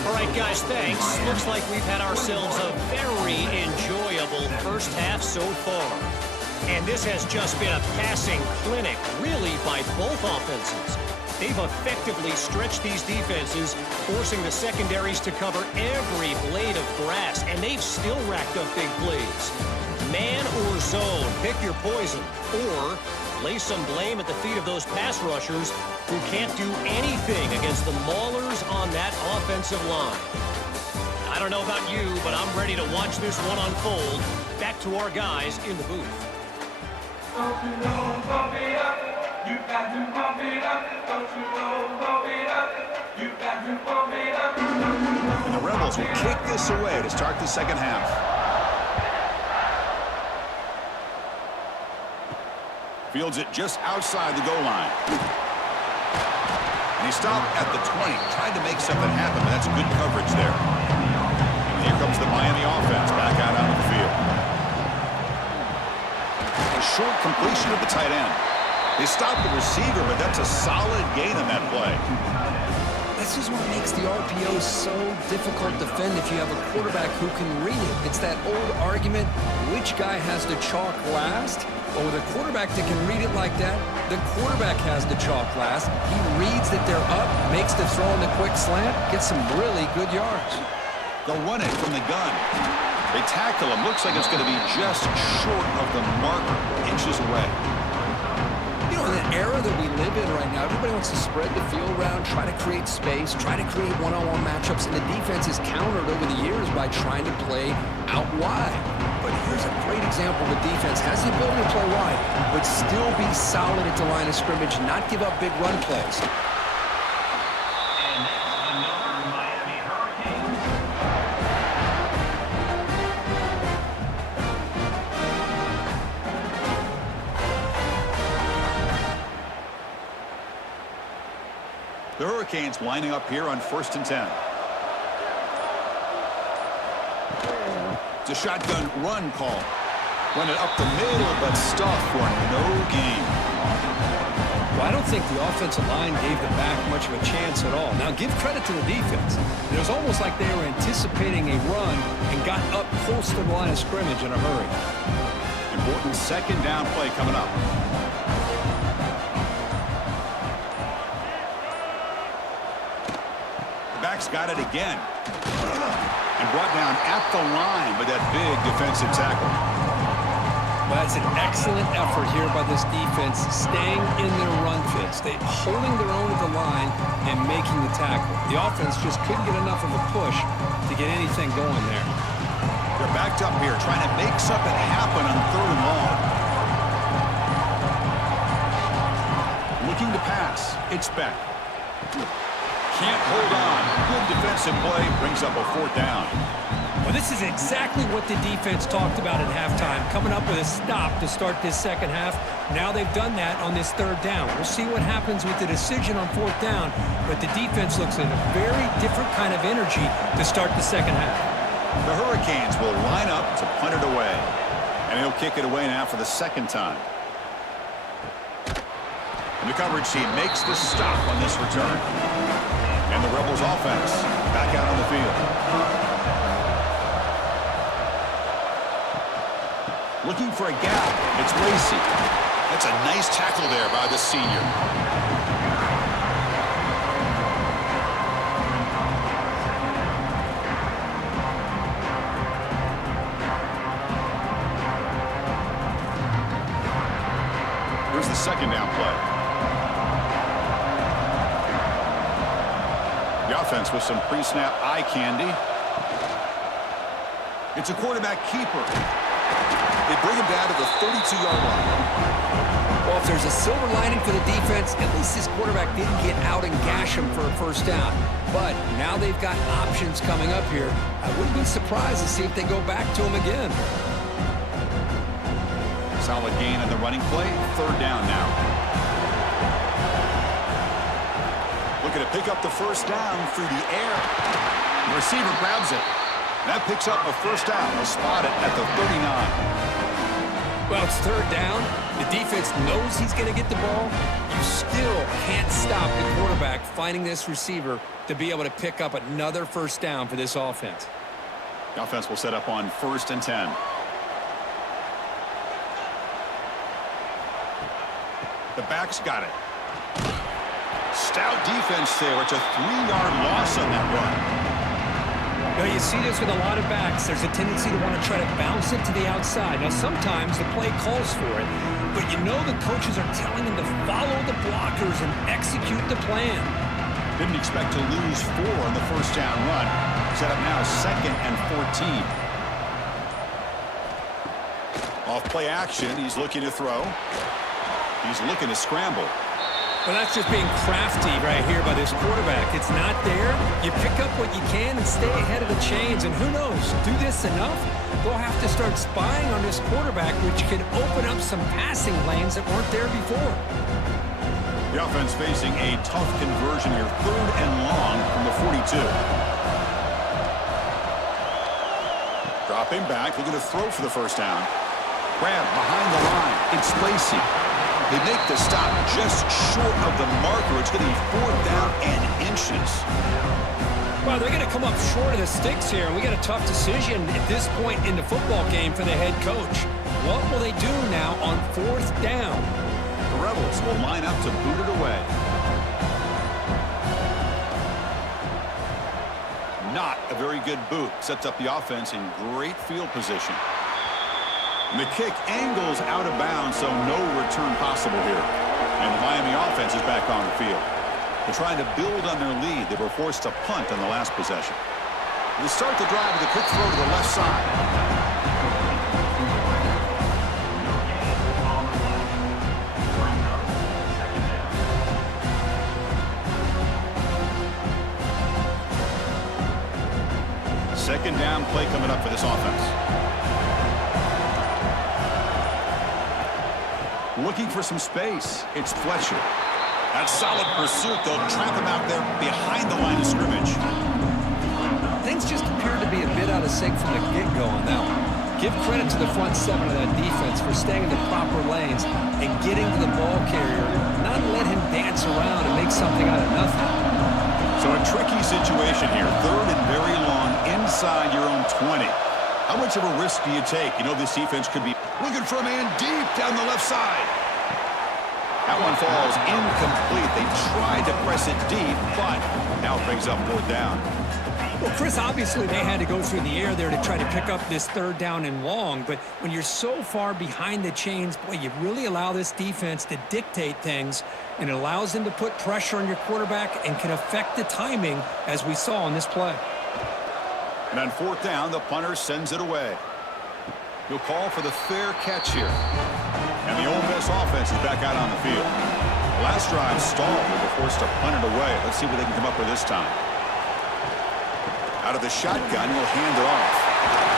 All right, guys, thanks. Looks like we've had ourselves a very enjoyable first half so far. And this has just been a passing clinic, really, by both offenses. They've effectively stretched these defenses, forcing the secondaries to cover every blade of grass, and they've still racked up big plays. Man or zone, pick your poison, or lay some blame at the feet of those pass rushers who can't do anything against the maulers on that offensive line. I don't know about you, but I'm ready to watch this one unfold. Back to our guys in the booth. Don't you know, bump it up. You got to bump it up. Don't you know, bump it up. You got to bump it up. And the Rebels will kick this away to start the second half. Fields it just outside the goal line. And he stopped at the 20. Tried to make something happen, but that's good coverage there. And here comes the Miami offense back out onto the field. A short completion of the tight end. They stopped the receiver, but that's a solid gain on that play. This is what makes the RPO so difficult to defend if you have a quarterback who can read it. It's that old argument, which guy has the chalk last? Well, with a quarterback that can read it like that, the quarterback has the chalk last. He reads that they're up, makes the throw in the quick slant, gets some really good yards. They'll run it from the gun. They tackle him. Looks like it's going to be just short of the marker, inches away. You know, in the era that we live in right now, everybody wants to spread the field around, try to create space, try to create one-on-one matchups, and the defense is countered over the years by trying to play out wide. But here's a great example of a defense has the ability to play wide, but still be solid at the line of scrimmage, not give up big run plays. The Hurricanes lining up here on 1st and 10. It's a shotgun run call. Run it up the middle, but stuffed for no gain. Well, I don't think the offensive line gave them back much of a chance at all. Now, give credit to the defense. It was almost like they were anticipating a run and got up close to the line of scrimmage in a hurry. Important second down play coming up. Back's got it again. And brought down at the line with that big defensive tackle. Well, that's an excellent effort here by this defense, staying in their run fits. They holding their own at the line and making the tackle. The offense just couldn't get enough of a push to get anything going there. They're backed up here, trying to make something happen on 3rd and long. Looking to pass. It's Beck. Can't hold on. Good defensive play. Brings up a 4th down. Well, this is exactly what the defense talked about at halftime, coming up with a stop to start this second half. Now they've done that on this 3rd down. We'll see what happens with the decision on 4th down, but the defense looks at a very different kind of energy to start the second half. The Hurricanes will line up to punt it away. And he'll kick it away now for the 2nd time. And the coverage team makes the stop on this return. And the Rebels offense back out on the field. Looking for a gap. It's Lacey. That's a nice tackle there by the senior. Here's the second down play. The offense with some pre-snap eye candy. It's a quarterback keeper. They bring him down to the 32-yard line. Well, if there's a silver lining for the defense, at least this quarterback didn't get out and gash him for a first down. But now they've got options coming up here. I wouldn't be surprised to see if they go back to him again. Solid gain on the running play. Third down now. Looking to pick up the first down through the air. The receiver grabs it. That picks up a first down. They'll spot it at the 39. Well, it's third down. The defense knows he's going to get the ball. You still can't stop the quarterback finding this receiver to be able to pick up another first down for this offense. The offense will set up on 1st and 10. The back's got it. Stout defense there. It's a 3-yard loss on that run. Now, you see this with a lot of backs. There's a tendency to want to try to bounce it to the outside. Now, sometimes the play calls for it, but you know the coaches are telling them to follow the blockers and execute the plan. Didn't expect to lose 4 on the first down run. Set up now 2nd and 14. Off play action, he's looking to throw. He's looking to scramble. Well, that's just being crafty right here by this quarterback. It's not there. You pick up what you can and stay ahead of the chains. And who knows, do this enough, they'll have to start spying on this quarterback, which can open up some passing lanes that weren't there before. The offense facing a tough conversion here. 3rd and long from the 42. Dropping back, looking to throw for the first down. Grab behind the line. It's Lacey. They make the stop just short of the marker. It's going to be 4th down and inches. Well, they're going to come up short of the sticks here, and we got a tough decision at this point in the football game for the head coach. What will they do now on 4th down? The Rebels will line up to boot it away. Not a very good boot. Sets up the offense in great field position. And the kick angles out of bounds, so no return possible here. And the Miami offense is back on the field. They're trying to build on their lead. They were forced to punt on the last possession. They start the drive with a quick throw to the left side. Second down play coming up for this offense. Looking for some space. It's Fletcher. That solid pursuit. They'll trap him out there behind the line of scrimmage. Things just appeared to be a bit out of sync from the get-go on that one. Give credit to the front 7 of that defense for staying in the proper lanes and getting to the ball carrier, not let him dance around and make something out of nothing. So a tricky situation here. 3rd and very long inside your own 20. How much of a risk do you take? You know this defense could be looking for a man deep down the left side. That one falls incomplete. They tried to press it deep, but now it brings up 4th down. Well, Chris, obviously they had to go through the air there to try to pick up this 3rd down and long, but when you're so far behind the chains, boy, you really allow this defense to dictate things, and it allows them to put pressure on your quarterback and can affect the timing, as we saw on this play. And on 4th down, the punter sends it away. He'll call for the fair catch here. And the Ole Miss offense is back out on the field. The last drive stalled. They were forced to punt it away. Let's see what they can come up with this time. Out of the shotgun, he'll hand it off.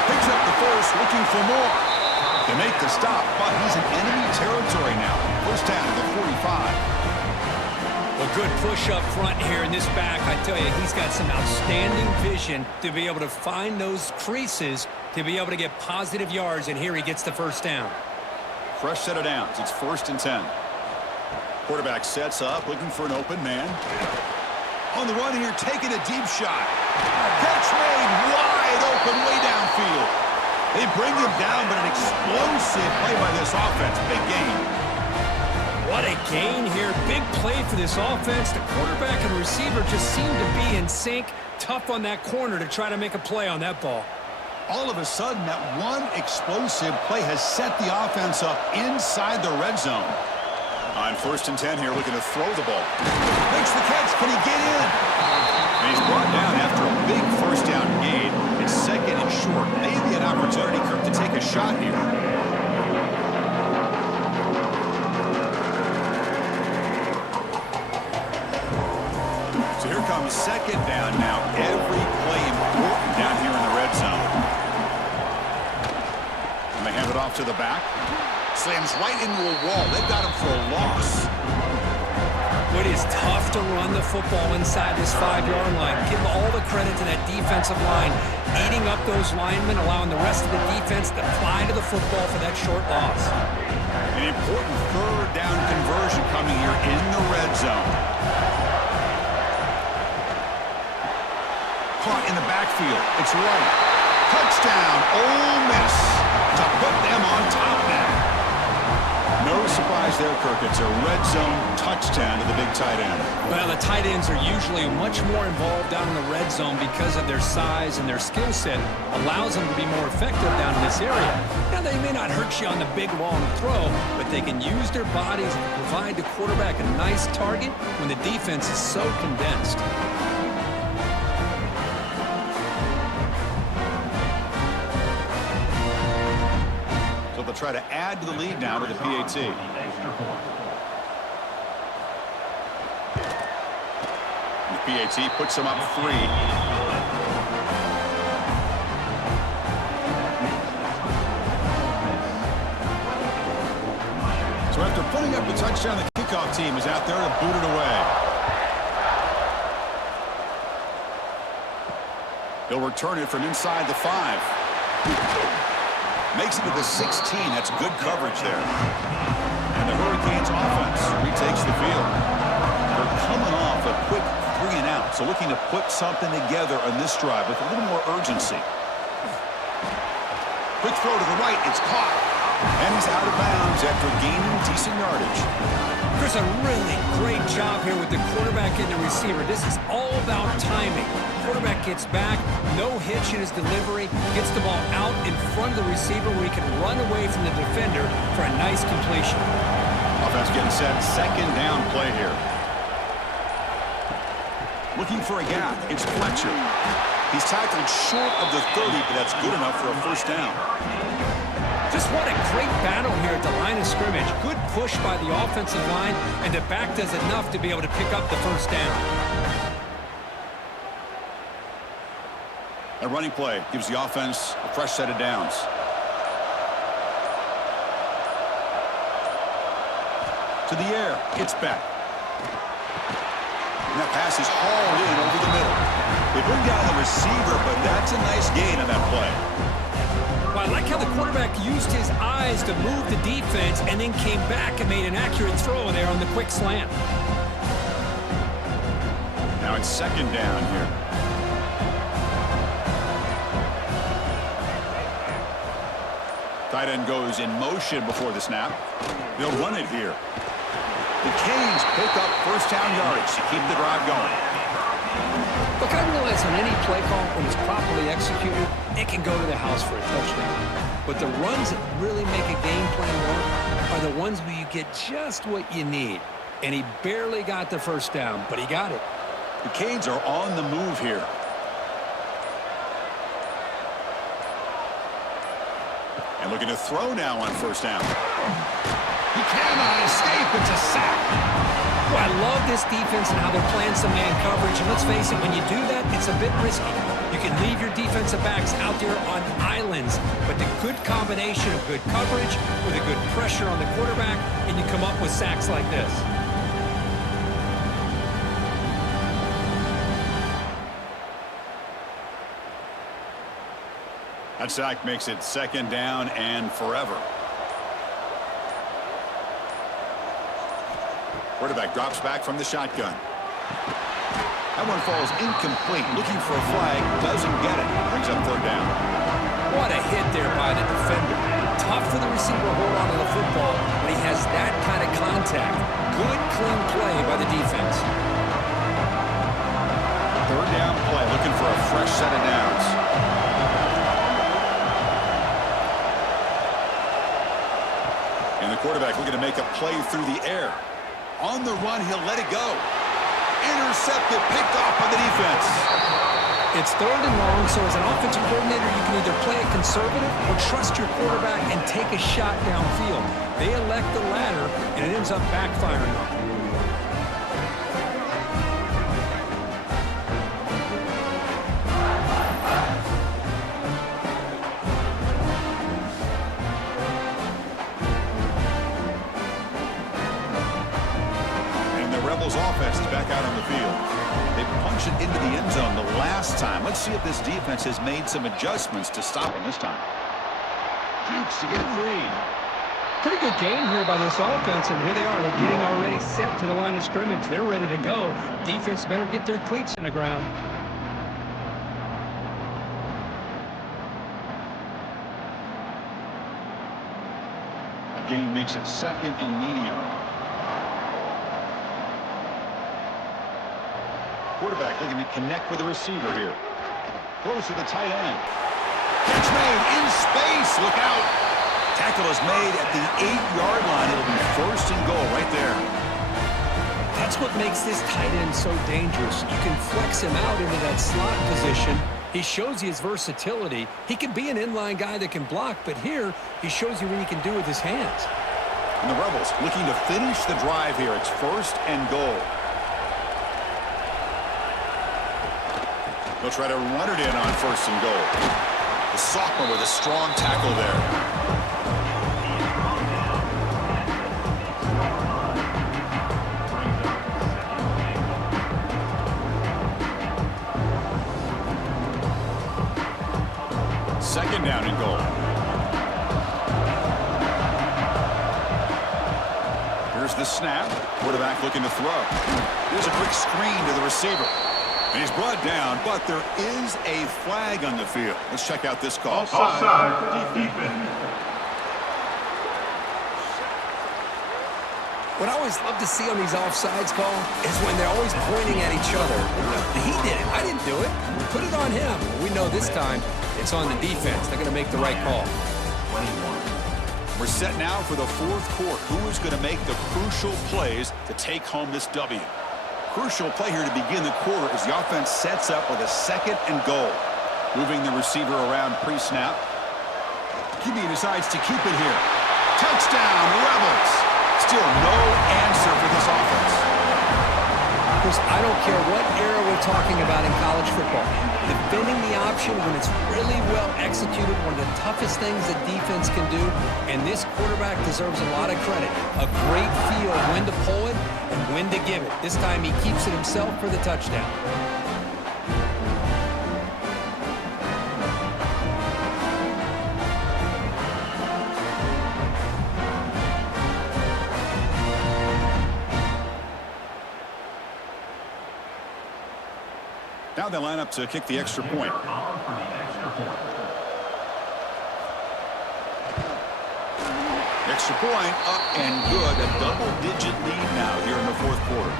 Picks up the first, looking for more. They make the stop, but he's in enemy territory now. First down to the 45. Well, good push up front here in this back. I tell you, he's got some outstanding vision to be able to find those creases to be able to get positive yards, and here he gets the first down. Fresh set of downs. It's 1st and 10. Quarterback sets up, looking for an open man. On the run here, taking a deep shot. Catch made wide open way downfield. They bring him down, but an explosive play by this offense. Big gain. What a gain here. Big play for this offense. The quarterback and the receiver just seem to be in sync. Tough on that corner to try to make a play on that ball. All of a sudden, that one explosive play has set the offense up inside the red zone. On 1st and 10 here, looking to throw the ball. Makes the catch. Can he get in? And he's brought down after a big first down gain. It's 2nd and short. Maybe an opportunity, Kirk, to take a shot here. So here comes 2nd down now. Every play important down here in the red zone. And they hand it off to the back. Slams right into a wall. They've got him for a loss. It is tough to run the football inside this 5-yard line. Give all the credit to that defensive line, eating up those linemen, allowing the rest of the defense to fly to the football for that short loss. An important 3rd down conversion coming here in the red zone. Caught in the backfield. It's right. Touchdown, Ole Miss, to put them on top now. No surprise there, Kirk. It's a red zone touchdown to the big tight end. Well, the tight ends are usually much more involved down in the red zone because of their size and their skill set. Allows them to be more effective down in this area. Now, they may not hurt you on the big, long throw, but they can use their bodies to provide the quarterback a nice target when the defense is so condensed. Try to add to the lead now to the PAT. The PAT puts them up 3. So after putting up the touchdown, the kickoff team is out there to boot it away. He'll return it from inside the 5. Makes it to the 16. That's good coverage there. And the Hurricanes offense retakes the field. They're coming off a quick 3 and out, so looking to put something together on this drive with a little more urgency. Quick throw to the right. It's caught. And he's out of bounds after gaining decent yardage. There's a really great job here with the quarterback and the receiver. This is all about timing. Quarterback gets back, no hitch in his delivery, gets the ball out in front of the receiver where he can run away from the defender for a nice completion. Offense getting set. 2nd down play here. Looking for a gap. It's Fletcher. He's tackled short of the 30, but that's good enough for a 1st down. Just what a great battle here at the line of scrimmage. Good push by the offensive line, and the back does enough to be able to pick up the 1st down. A running play gives the offense a fresh set of downs. To the air, it's back. And that pass is hauled in over the middle. They bring down the receiver, but that's a nice gain on that play. Well, I like how the quarterback used his eyes to move the defense and then came back and made an accurate throw there on the quick slant. Now it's 2nd down here. Tight end goes in motion before the snap. They'll run it here. The Canes pick up 1st down yardage to keep the drive going. Look, I realize on any play call, when it's properly executed, it can go to the house for a touchdown. But the runs that really make a game plan work are the ones where you get just what you need. And he barely got the 1st down, but he got it. The Canes are on the move here. And looking to throw now on 1st down. He cannot escape. It's a sack. Well, I love this defense and how they're playing some man coverage. And let's face it, when you do that, it's a bit risky. You can leave your defensive backs out there on islands, but the good combination of good coverage with a good pressure on the quarterback, and you come up with sacks like this. That sack makes it 2nd down and forever. Quarterback drops back from the shotgun. That one falls incomplete. Looking for a flag. Doesn't get it. Brings up 3rd down. What a hit there by the defender. Tough for the receiver to hold on to the football when he has that kind of contact. Good, clean play by the defense. 3rd down play. Looking for a fresh set of downs. And The quarterback looking to make a play through the air. On the run, he'll let it go. Intercepted, picked off by the defense. It's 3rd and long, so as an offensive coordinator, you can either play it conservative or trust your quarterback and take a shot downfield. They elect the latter, and it ends up backfiring on them. Offense is back out on the field. They punched it into the end zone the last time. Let's see if this defense has made some adjustments to stop them this time. Jukes to get it free. Pretty good game here by this offense, and here they are. They're getting already set to the line of scrimmage. They're ready to go. Defense better get their cleats in the ground. Game makes it 2nd and medium. Quarterback looking to connect with the receiver here. Close to the tight end. Catch made in space. Look out. Tackle is made at the 8-yard line. It'll be 1st and goal right there. That's what makes this tight end so dangerous. You can flex him out into that slot position. He shows you his versatility. He can be an inline guy that can block, but here he shows you what he can do with his hands. And the Rebels looking to finish the drive here. It's 1st and goal. They'll try to run it in on 1st and goal. The sophomore with a strong tackle there. Second down and goal. Here's the snap. Quarterback looking to throw. Here's a quick screen to the receiver. And he's brought down, but there is a flag on the field. Let's check out this call. Offside, defense. What I always love to see on these offsides calls is when they're always pointing at each other. He did it. I didn't do it. Put it on him. We know this time it's on the defense. They're going to make the right call. 21. We're set now for the 4th quarter. Who is going to make the crucial plays to take home this W? Crucial play here to begin the quarter as the offense sets up with a 2nd and goal. Moving the receiver around pre-snap. QB decides to keep it here. Touchdown, Rebels. Still no answer for this offense. Chris, I don't care what era we're talking about in college football. Defending the option when it's really well executed, one of the toughest things that defense can do, and this quarterback deserves a lot of credit. A great feel of when to pull it and when to give it. This time he keeps it himself for the touchdown. Now they line up to kick the extra point. Extra point up and good. A double-digit lead now here in the 4th quarter.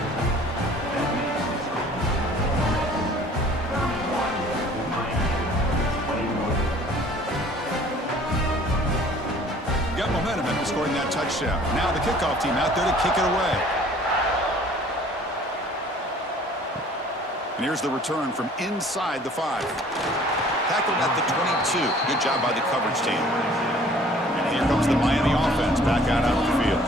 Got momentum after scoring that touchdown. Now the kickoff team out there to kick it away. And here's the return from inside the 5. Tackled at the 22. Good job by the coverage team. And here comes the Miami offense back out on the field.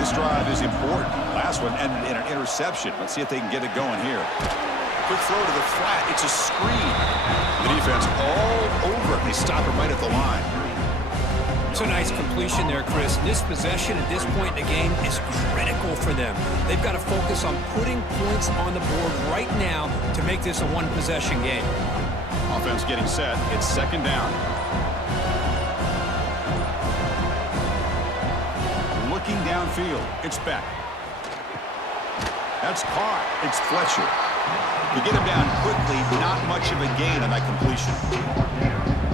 This drive is important. Last one ended in an interception. Let's see if they can get it going here. Quick throw to the flat. It's a screen. The defense all over it. They stop it right at the line. So nice completion there, Chris. This possession at this point in the game is critical for them. They've got to focus on putting points on the board right now to make this a one-possession game. Offense getting set. It's 2nd down. Looking downfield. It's Beck. That's caught. It's Fletcher. To get him down quickly, not much of a gain on that completion.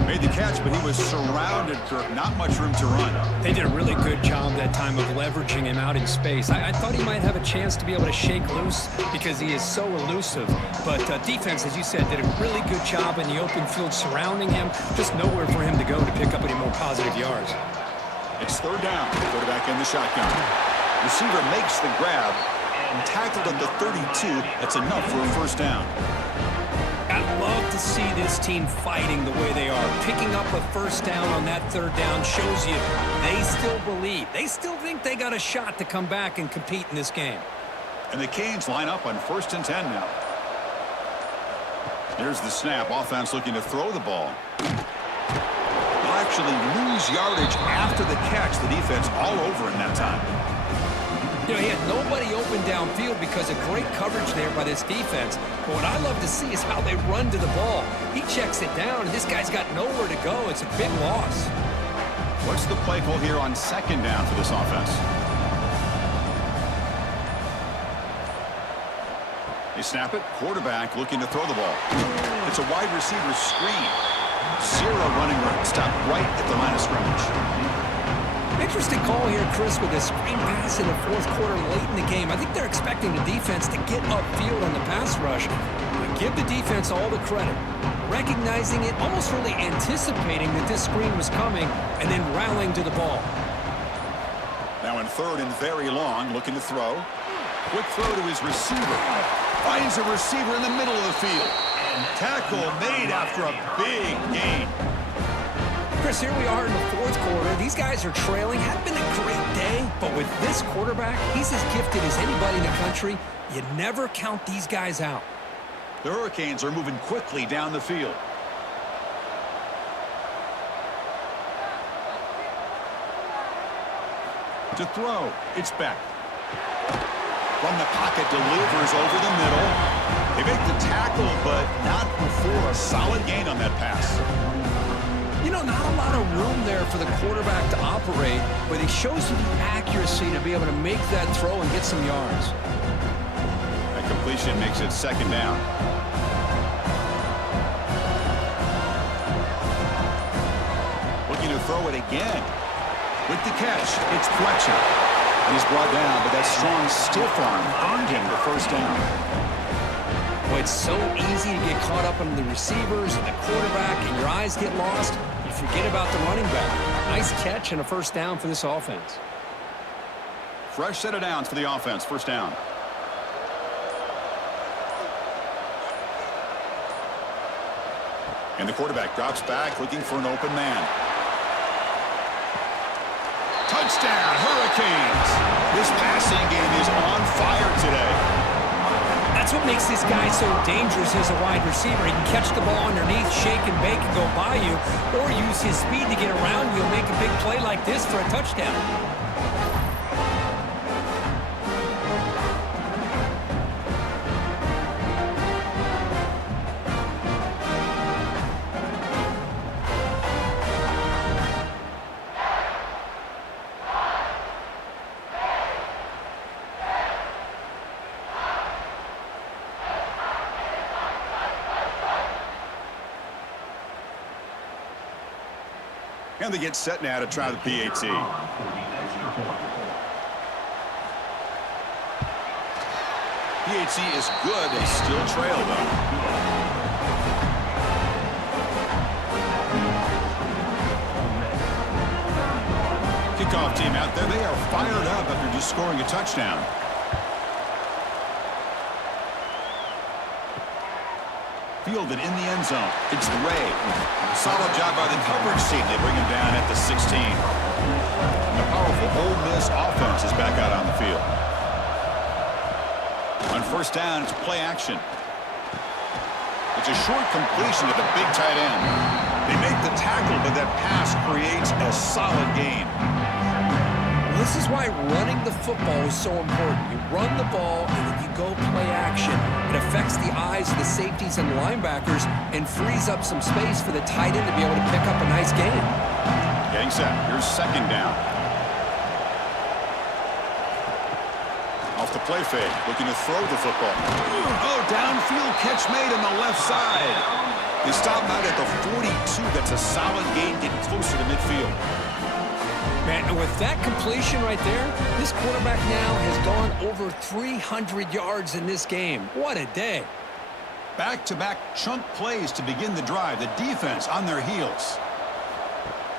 Made the catch, but he was surrounded, Kirk. Not much room to run. They did a really good job that time of leveraging him out in space. I thought he might have a chance to be able to shake loose because he is so elusive. But defense, as you said, did a really good job in the open field surrounding him. Just nowhere for him to go to pick up any more positive yards. It's third down. Quarterback in the shotgun. Receiver makes the grab and tackled at the 32. That's enough for a first down. I love to see this team fighting the way they are. Picking up a first down on that third down shows you they still believe. They still think they got a shot to come back and compete in this game. And the Canes line up on 1st and 10 now. Here's the snap. Offense looking to throw the ball. They'll actually lose yardage after the catch. The defense all over in that time. You know, he had nobody open downfield because of great coverage there by this defense. But what I love to see is how they run to the ball. He checks it down, and this guy's got nowhere to go. It's a big loss. What's the play call here on 2nd down for this offense? They snap it. Quarterback looking to throw the ball. It's a wide receiver screen. Zero running room. Stop right at the line of scrimmage. Interesting call here, Chris, with a screen pass in the 4th quarter late in the game. I think they're expecting the defense to get upfield on the pass rush. But give the defense all the credit. Recognizing it, almost really anticipating that this screen was coming, and then rallying to the ball. Now in 3rd and very long, looking to throw. Quick throw to his receiver. Finds a receiver in the middle of the field. And tackle made after a big gain. Chris, here we are in the 4th quarter. These guys are trailing. Hadn't been a great day, but with this quarterback, he's as gifted as anybody in the country. You never count these guys out. The Hurricanes are moving quickly down the field. To throw, it's Beck. From the pocket, delivers over the middle. They make the tackle, but not before a solid gain on that pass. You know, not a lot of room there for the quarterback to operate, but he shows you the accuracy to be able to make that throw and get some yards. That completion makes it 2nd down. Looking to throw it again. With the catch, it's Fletcher. And he's brought down, but that strong stiff arm earned him the first down. Well, it's so easy to get caught up on the receivers and the quarterback, and your eyes get lost. You forget about the running back. Nice catch and a first down for this offense. Fresh set of downs for the offense. First down. And the quarterback drops back, looking for an open man. Touchdown, Hurricanes! This passing game is on fire today. That's what makes this guy so dangerous as a wide receiver. He can catch the ball underneath, shake and bake and go by you, or use his speed to get around you and make a big play like this for a touchdown. And they get set now to try the PAT. PAT is good. They still trail, though. Kickoff team out there. They are fired up after just scoring a touchdown. Fielded in the end zone. It's Ray. Solid job by the coverage team. They bring him down at the 16. And the powerful Ole Miss offense is back out on the field. On first down, it's play action. It's a short completion to the big tight end. They make the tackle, but that pass creates a solid gain. This is why running the football is so important. You run the ball, and then you go play action. It affects the eyes of the safeties and linebackers and frees up some space for the tight end to be able to pick up a nice gain. Getting set. Here's 2nd down. Off the play fake. Looking to throw the football. Oh, downfield catch made on the left side. They stop out at the 42. That's a solid gain, getting closer to midfield. Man, and with that completion right there, this quarterback now has gone over 300 yards in this game. What a day. Back-to-back chunk plays to begin the drive. The defense on their heels.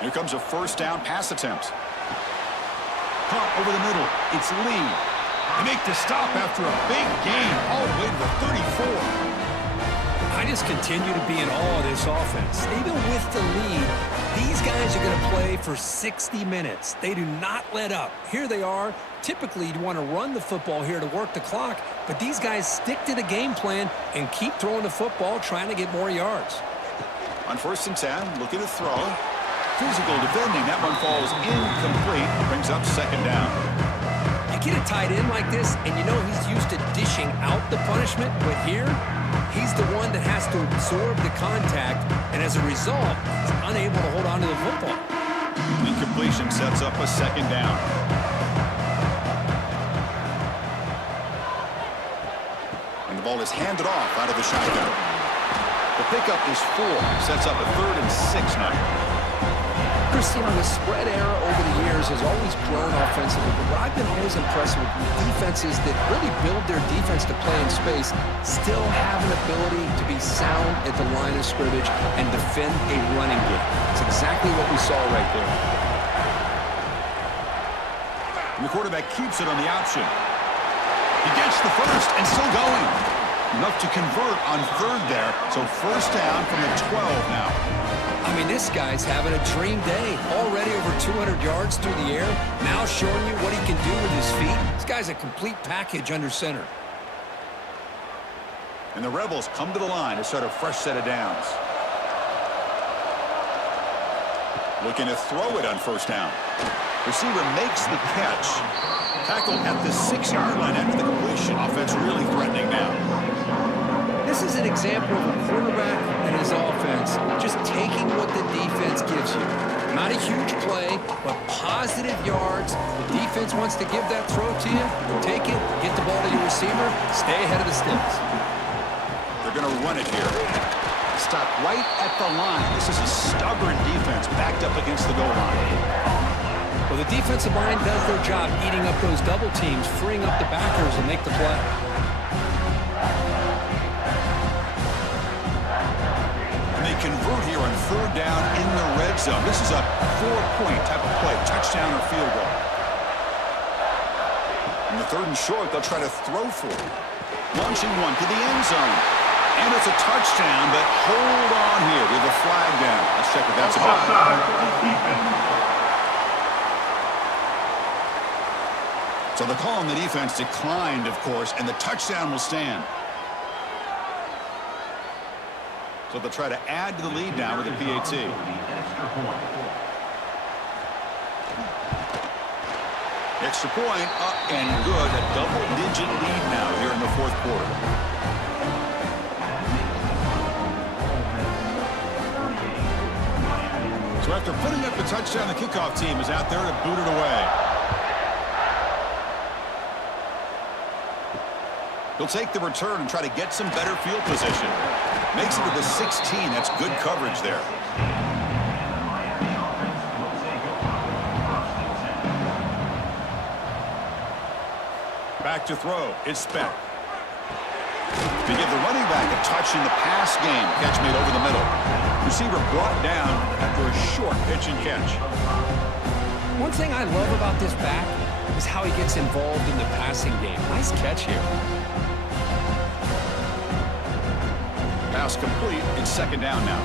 Here comes a first down pass attempt. Caught over the middle. It's Lee. They make the stop after a big gain all the way to the 34. I just continue to be in awe of this offense. Even with the lead, these guys are going to play for 60 minutes. They do not let up. Here they are. Typically, you'd want to run the football here to work the clock, but these guys stick to the game plan and keep throwing the football, trying to get more yards. On 1st and 10, looking to throw. Physical defending. That one falls incomplete. Brings up 2nd down. You get a tight end like this, and you know he's used to dishing out the punishment, but here, he's the one that has to absorb the contact, and as a result, he's unable to hold on to the football. Incompletion sets up a 2nd down. And the ball is handed off out of the shotgun. The pickup is 4, sets up a 3rd and 6 now. Christian, the spread era over the years has always grown offensively, but what I've been most impressed with defenses that really build their defense to play in space still have an ability to be sound at the line of scrimmage and defend a running game. It's exactly what we saw right there. And the quarterback keeps it on the option. He gets the first and still going. Enough to convert on 3rd there, so 1st down from the 12 now. I mean, this guy's having a dream day. Already over 200 yards through the air. Now showing you what he can do with his feet. This guy's a complete package under center. And the Rebels come to the line to start a fresh set of downs. Looking to throw it on 1st down. Receiver makes the catch. Tackled at the 6-yard line after the completion. Offense really threatening now. This is an example of a quarterback and his offense just taking what the defense gives you. Not a huge play, but positive yards. The defense wants to give that throw to you. Take it, get the ball to your receiver, stay ahead of the sticks. They're going to run it here. Stop right at the line. This is a stubborn defense backed up against the goal line. Well, the defensive line does their job eating up those double teams, freeing up the backers and make the play. Convert here on 3rd down in the red zone. This is a 4-point type of play, touchdown or field goal. In the 3rd and short, they'll try to throw for it. Launching one to the end zone. And it's a touchdown, but hold on here. We have a flag down. Let's check if that's about. So the call on the defense declined, of course, and the touchdown will stand. So they'll try to add to the lead now with a PAT. Extra point up and good. A double-digit lead now here in the 4th quarter. So after putting up the touchdown, the kickoff team is out there to boot it away. He'll take the return and try to get some better field position. Makes it to the 16. That's good coverage there. Back to throw. It's Speck. To give the running back a touch in the pass game. Catch made over the middle. Receiver brought down after a short pitch and catch. One thing I love about this back is how he gets involved in the passing game. Nice catch here. Pass complete. It's 2nd down now.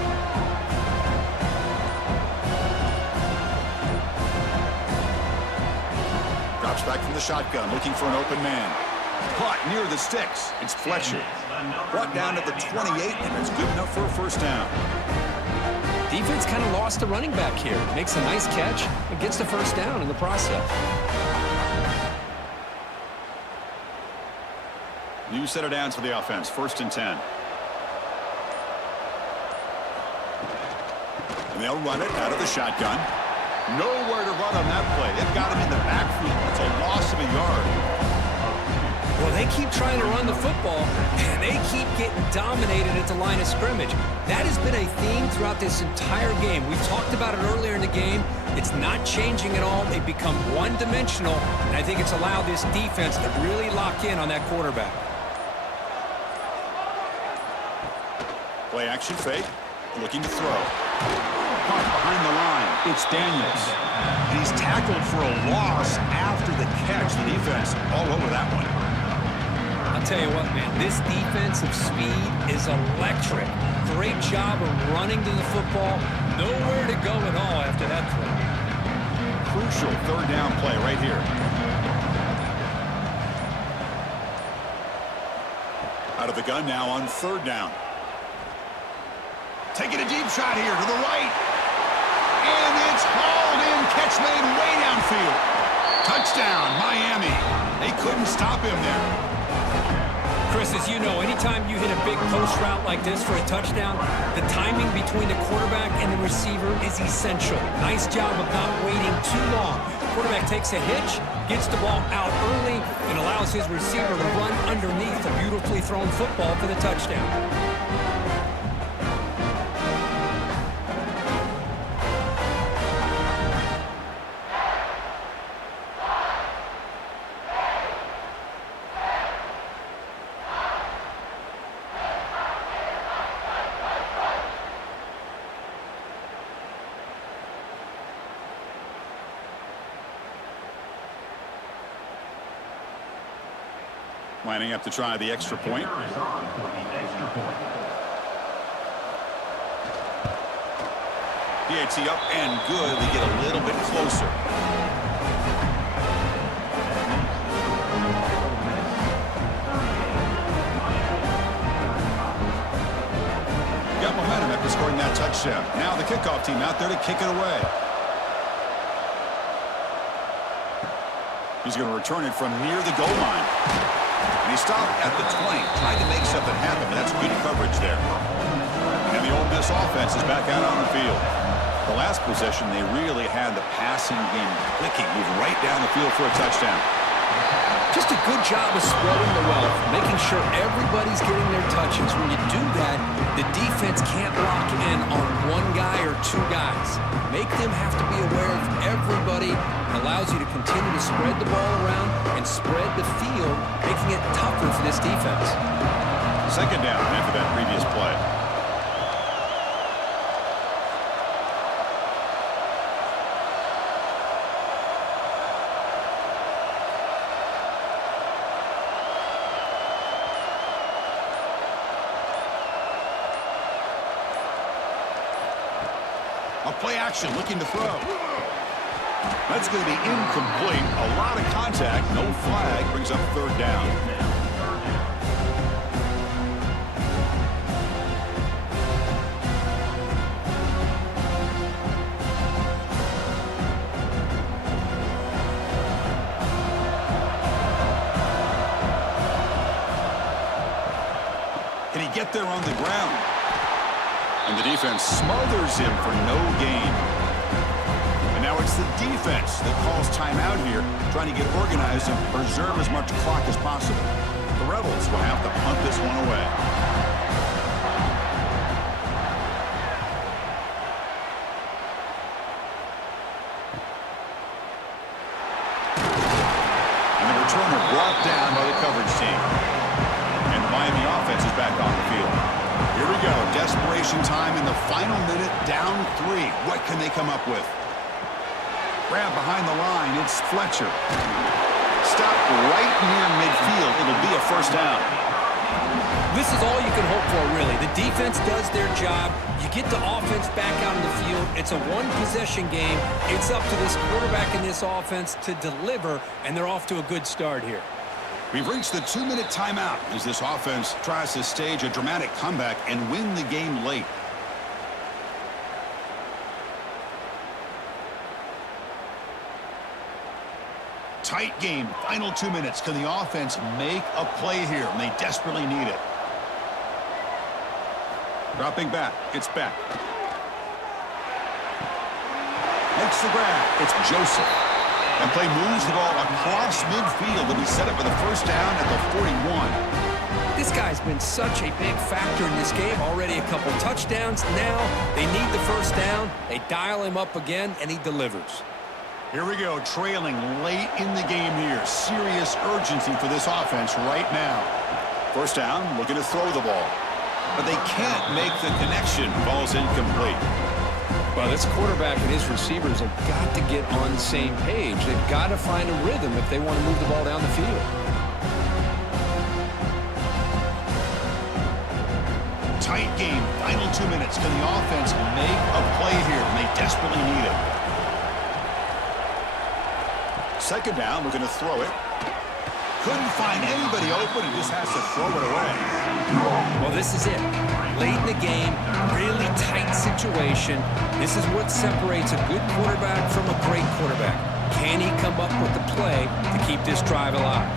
Drops back from the shotgun, looking for an open man. Caught near the sticks. It's Fletcher. Brought down at the 28, and it's good enough for a 1st down. Defense kind of lost the running back here. Makes a nice catch and gets the 1st down in the process. New set of downs for the offense. 1st and 10. And they'll run it out of the shotgun. Nowhere to run on that play. They've got him in the backfield. It's a loss of a yard. Well, they keep trying to run the football, and they keep getting dominated at the line of scrimmage. That has been a theme throughout this entire game. We've talked about it earlier in the game. It's not changing at all. They've become one-dimensional, and I think it's allowed this defense to really lock in on that quarterback. Play action fake. Looking to throw. Caught behind the line. It's Daniels. And he's tackled for a loss after the catch. The defense all over that one. I'll tell you what, man, this defensive speed is electric. Great job of running to the football. Nowhere to go at all after that throw. Crucial third down play right here. Out of the gun now on third down. Taking a deep shot here to the right. And it's hauled in. Catch made way downfield. Touchdown, Miami. They couldn't stop him there. Chris, as you know, anytime you hit a big post route like this for a touchdown, the timing between the quarterback and the receiver is essential. Nice job of not waiting too long. Quarterback takes a hitch, gets the ball out early, and allows his receiver to run underneath a beautifully thrown football for the touchdown. Lining up to try the extra point. PAT up and good. They get a little bit closer. Got momentum after scoring that touchdown. Now the kickoff team out there to kick it away. He's going to return it from near the goal line. And he stopped at the 20, trying to make something happen, but that's good coverage there. And the Ole Miss offense is back out on the field. The last possession, they really had the passing game clicking, moving right down the field for a touchdown. Just a good job of spreading the wealth, making sure everybody's getting their touches. When you do that, the defense can't lock in on one guy or two guys. Make them have to be aware of everybody. It allows you to continue to spread the ball around and spread the field, making it tougher for this defense. Second down after that previous play. A play action, looking to throw. That's going to be incomplete. A lot of contact, no flag, brings up third down. Can he get there on the ground? And the defense smothers him for no gain. And now it's the defense that calls timeout here, trying to get organized and preserve as much clock as possible. The Rebels will have to punt this one away. And the returner brought down by the coverage team. And the Miami offense is back on the field. Here we go, desperation time in the final minute, down 3. What can they come up with? Grab behind the line, it's Fletcher. Stopped right near midfield, it'll be a first down. This is all you can hope for, really. The defense does their job. You get the offense back out in the field. It's a one-possession game. It's up to this quarterback and this offense to deliver, and they're off to a good start here. We've reached the 2-minute timeout as this offense tries to stage a dramatic comeback and win the game late. Tight game, final 2 minutes. Can the offense make a play here? And they desperately need it. Dropping back, it's back. Makes the grab, it's Joseph. And play moves the ball across midfield to be set up for the first down at the 41. This guy's been such a big factor in this game. Already a couple touchdowns. Now they need the first down. They dial him up again, and he delivers. Here we go, trailing late in the game here. Serious urgency for this offense right now. First down, looking to throw the ball. But they can't make the connection. Ball's incomplete. Well, this quarterback and his receivers have got to get on the same page. They've got to find a rhythm if they want to move the ball down the field. Tight game. Final 2 minutes. Can the offense make a play here? And they desperately need it. Second down. We're going to throw it. Couldn't find anybody open and just has to throw it away. Well, this is it. Late in the game, really tight situation. This is what separates a good quarterback from a great quarterback. Can he come up with the play to keep this drive alive?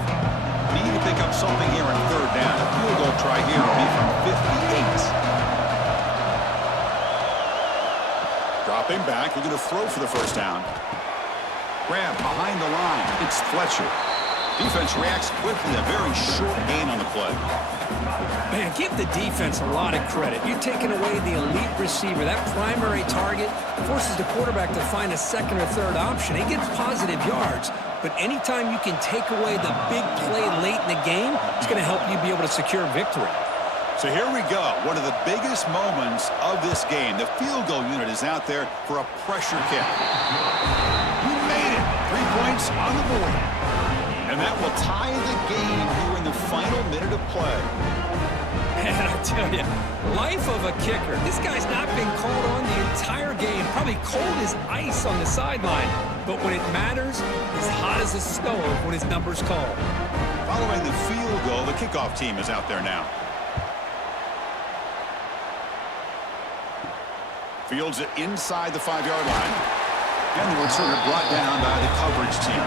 Need to pick up something here on third down. A field goal try here will be from 58. Dropping back. We're going to throw for the first down. Grab behind the line. It's Fletcher. Defense reacts quickly. A very short gain on the play. Man, give the defense a lot of credit. You're taking away the elite receiver. That primary target forces the quarterback to find a second or third option. He gets positive yards, but anytime you can take away the big play late in the game, it's going to help you be able to secure victory. So here we go. One of the biggest moments of this game. The field goal unit is out there for a pressure kick. He made it. 3 points on the board. And that will tie the game here in the final minute of play. And I tell you, life of a kicker. This guy's not been called on the entire game. Probably cold as ice on the sideline. But when it matters, he's hot as a stove when his number's called. Following the field goal, the kickoff team is out there now. Fields it inside the 5-yard line. And the returner brought down by the coverage team.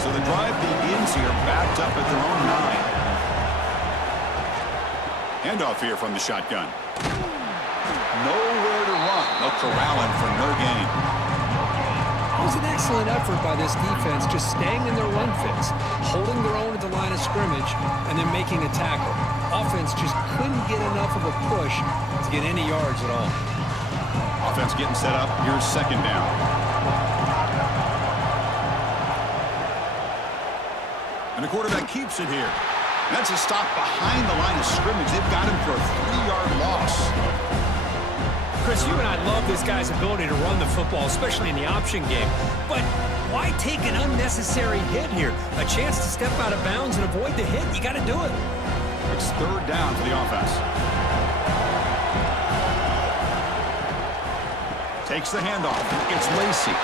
So the drive begins here, backed up at their own 9. Handoff here from the shotgun. Nowhere to run. They'll corral him for no gain. It was an excellent effort by this defense, just staying in their run fits, holding their own at the line of scrimmage, and then making a tackle. Offense just couldn't get enough of a push to get any yards at all. Offense getting set up. Here's second down. And the quarterback keeps it here. That's a stop behind the line of scrimmage. They've got him for a 3-yard loss. Chris, you and I love this guy's ability to run the football, especially in the option game. But why take an unnecessary hit here? A chance to step out of bounds and avoid the hit. You got to do it. It's third down for the offense. Takes the handoff. It's Lacey.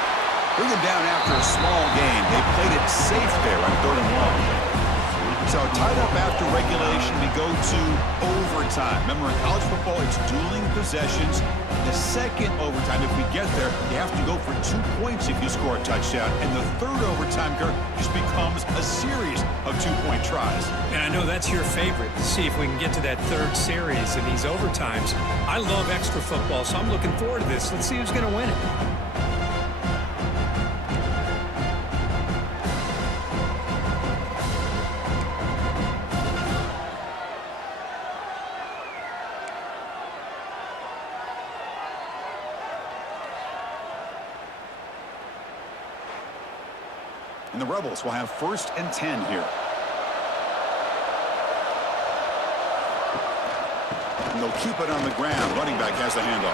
Bring him down after a small gain. They played it safe there on 3rd and 1. So tied up after regulation, we go to overtime. Remember, in college football, it's dueling possessions. The second overtime, if we get there, you have to go for 2 points if you score a touchdown. And the third overtime, Kirk, just becomes a series of 2-point tries. And I know that's your favorite, to see if we can get to that third series in these overtimes. I love extra football, so I'm looking forward to this. Let's see who's going to win it. And the Rebels will have 1st and 10 here. And they'll keep it on the ground. Running back has the handoff.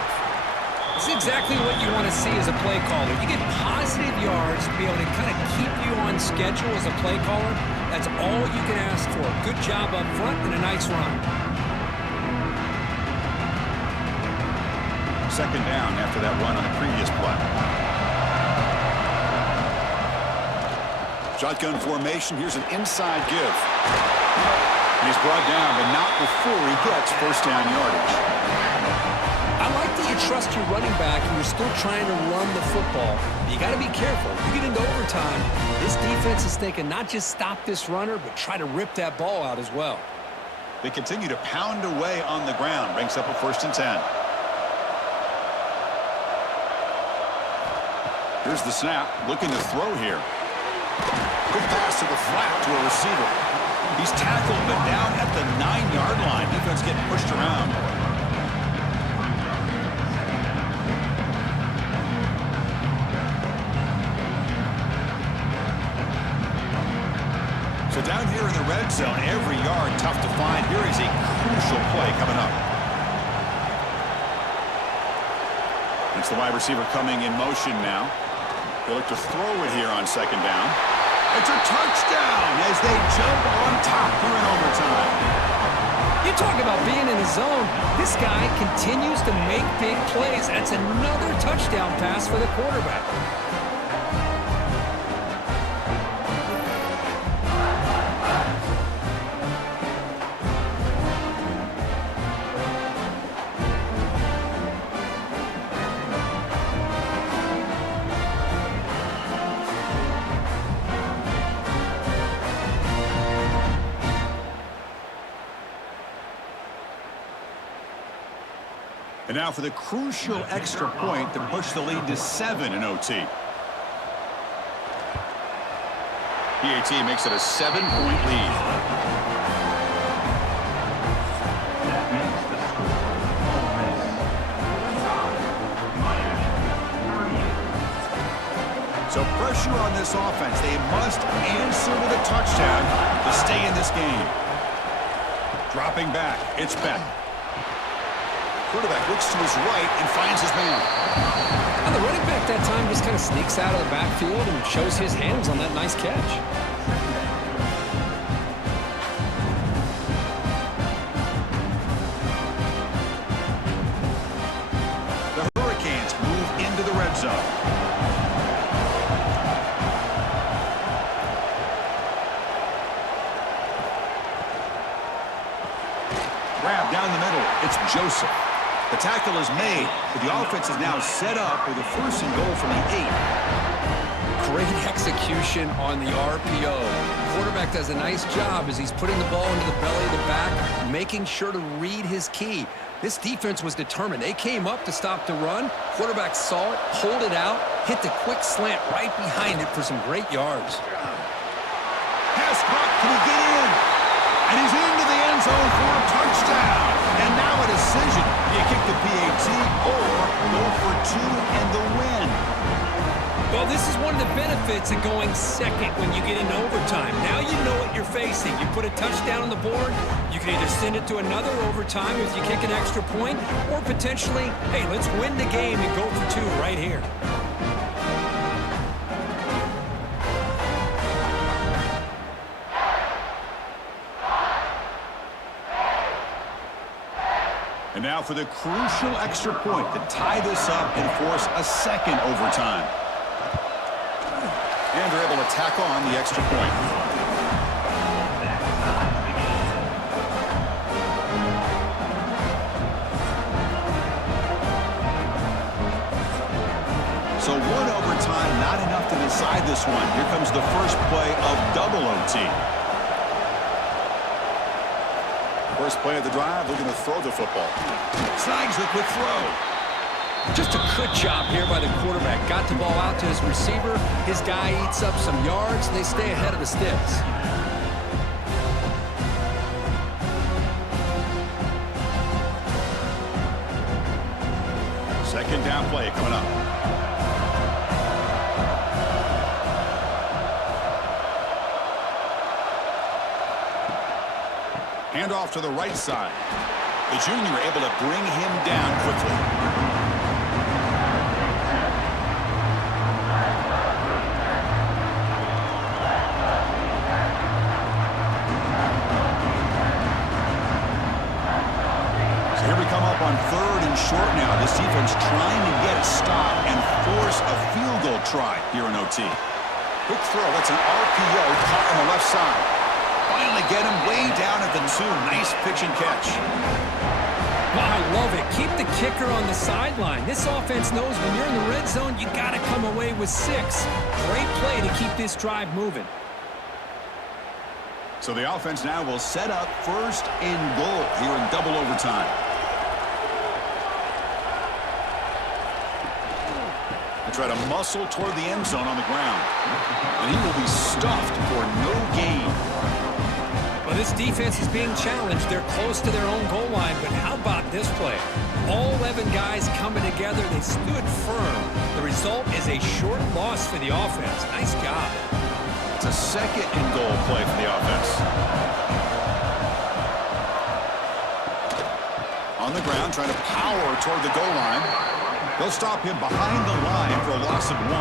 This is exactly what you want to see as a play caller. You get positive yards to be able to kind of keep you on schedule as a play caller. That's all you can ask for. Good job up front and a nice run. Second down after that run on the previous play. Shotgun formation. Here's an inside give. And he's brought down, but not before he gets first down yardage. I like that you trust your running back and you're still trying to run the football. You got to be careful. You get into overtime, this defense is thinking not just stop this runner, but try to rip that ball out as well. They continue to pound away on the ground. Brings up a 1st and 10. Here's the snap. Looking to throw here. Good pass to the flat to a receiver. He's tackled, but down at the 9-yard line. Defense getting pushed around. So down here in the red zone, every yard tough to find. Here is a crucial play coming up. It's the wide receiver coming in motion now. They look to throw it here on second down. It's a touchdown as they jump on top here in overtime. You talk about being in the zone. This guy continues to make big plays. That's another touchdown pass for the quarterback. And now for the crucial extra point to push the lead to 7 in OT. PAT makes it a 7-point lead. So pressure on this offense. They must answer with a touchdown to stay in this game. Dropping back, it's Beck. Quarterback looks to his right and finds his man. And the running back that time just kind of sneaks out of the backfield and shows his hands on that nice catch. The Hurricanes move into the red zone. Grab down the middle. It's Joseph. The tackle is made, but the offense is now set up with a 1st and goal from the 8. Great execution on the RPO. Quarterback does a nice job as he's putting the ball into the belly of the back, making sure to read his key. This defense was determined. They came up to stop the run. Quarterback saw it, pulled it out, hit the quick slant right behind it for some great yards. Pass caught. Can he get in? And he's into the end zone for a touchdown. And now a decision. Do you kick the PAT or go for 2 and the win? Well, this is one of the benefits of going second when you get into overtime. Now you know what you're facing. You put a touchdown on the board, you can either send it to another overtime if you kick an extra point, or potentially, hey, let's win the game and go for 2 right here. And now for the crucial extra point to tie this up and force a second overtime. And they're able to tack on the extra point. So 1 overtime, not enough to decide this one. Here comes the first play of double OT. First play of the drive, looking to throw the football. Snags the quick throw. Just a good job here by the quarterback. Got the ball out to his receiver. His guy eats up some yards, and they stay ahead of the sticks. Second down play coming up. Handoff to the right side. The junior able to bring him down quickly. So here we come up on 3rd and short now. This defense trying to get a stop and force a field goal try here in OT. Quick throw. That's an RPO caught on the left side. Finally get him way down at the 2. Nice pitch and catch. Well, I love it. Keep the kicker on the sideline. This offense knows when you're in the red zone, you got to come away with 6. Great play to keep this drive moving. So the offense now will set up 1st and goal here in double overtime. They try to muscle toward the end zone on the ground. And he will be stuffed for no gain. Well, this defense is being challenged. They're close to their own goal line, but how about this play? All 11 guys coming together. They stood firm. The result is a short loss for the offense. Nice job. It's a 2nd and goal play for the offense. On the ground, trying to power toward the goal line. They'll stop him behind the line for a loss of 1.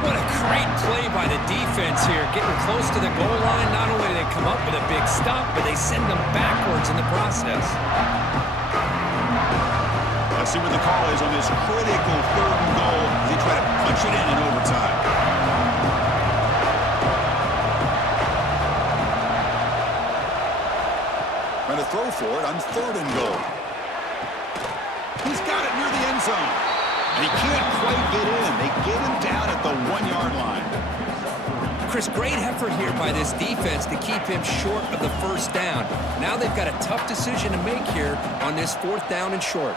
What a great play by the defense here. Getting close to the goal line, not only do they come up with a big stop, but they send them backwards in the process. Let's see what the call is on this critical 3rd and goal as they try to punch it in overtime. Trying to throw for it on 3rd and goal. He's got it near the end zone. And he can't quite get in. They get him down at the 1-yard line. Chris, great effort here by this defense to keep him short of the 1st down. Now they've got a tough decision to make here on this 4th down and short.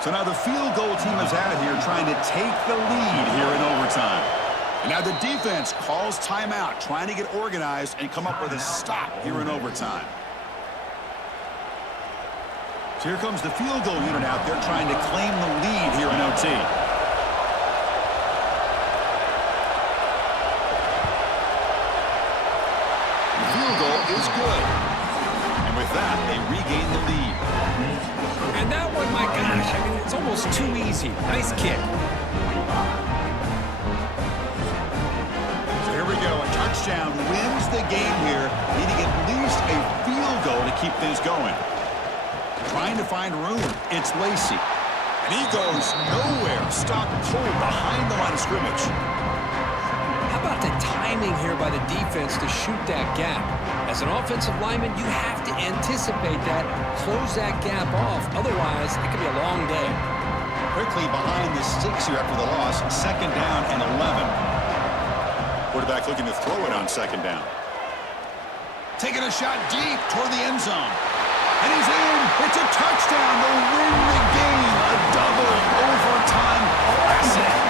So now the field goal team is out here trying to take the lead here in overtime. And now the defense calls timeout, trying to get organized and come up with a stop here in overtime. So here comes the field goal unit out there trying to claim the lead here in OT. The field goal is good. And with that, they regain the lead. And that one, my gosh, I mean, it's almost too easy. Nice kick. So here we go. A touchdown wins the game here, needing at least a field goal to keep things going. Trying to find room. It's Lacey. And he goes nowhere. Stopped cold behind the line of scrimmage. How about the timing here by the defense to shoot that gap? As an offensive lineman, you have to anticipate that, close that gap off. Otherwise, it could be a long day. Quickly behind the sticks here after the loss. 2nd down and 11. Quarterback looking to throw it on 2nd down. Taking a shot deep toward the end zone. And he's in. It's a touchdown to win the game. A double overtime classic.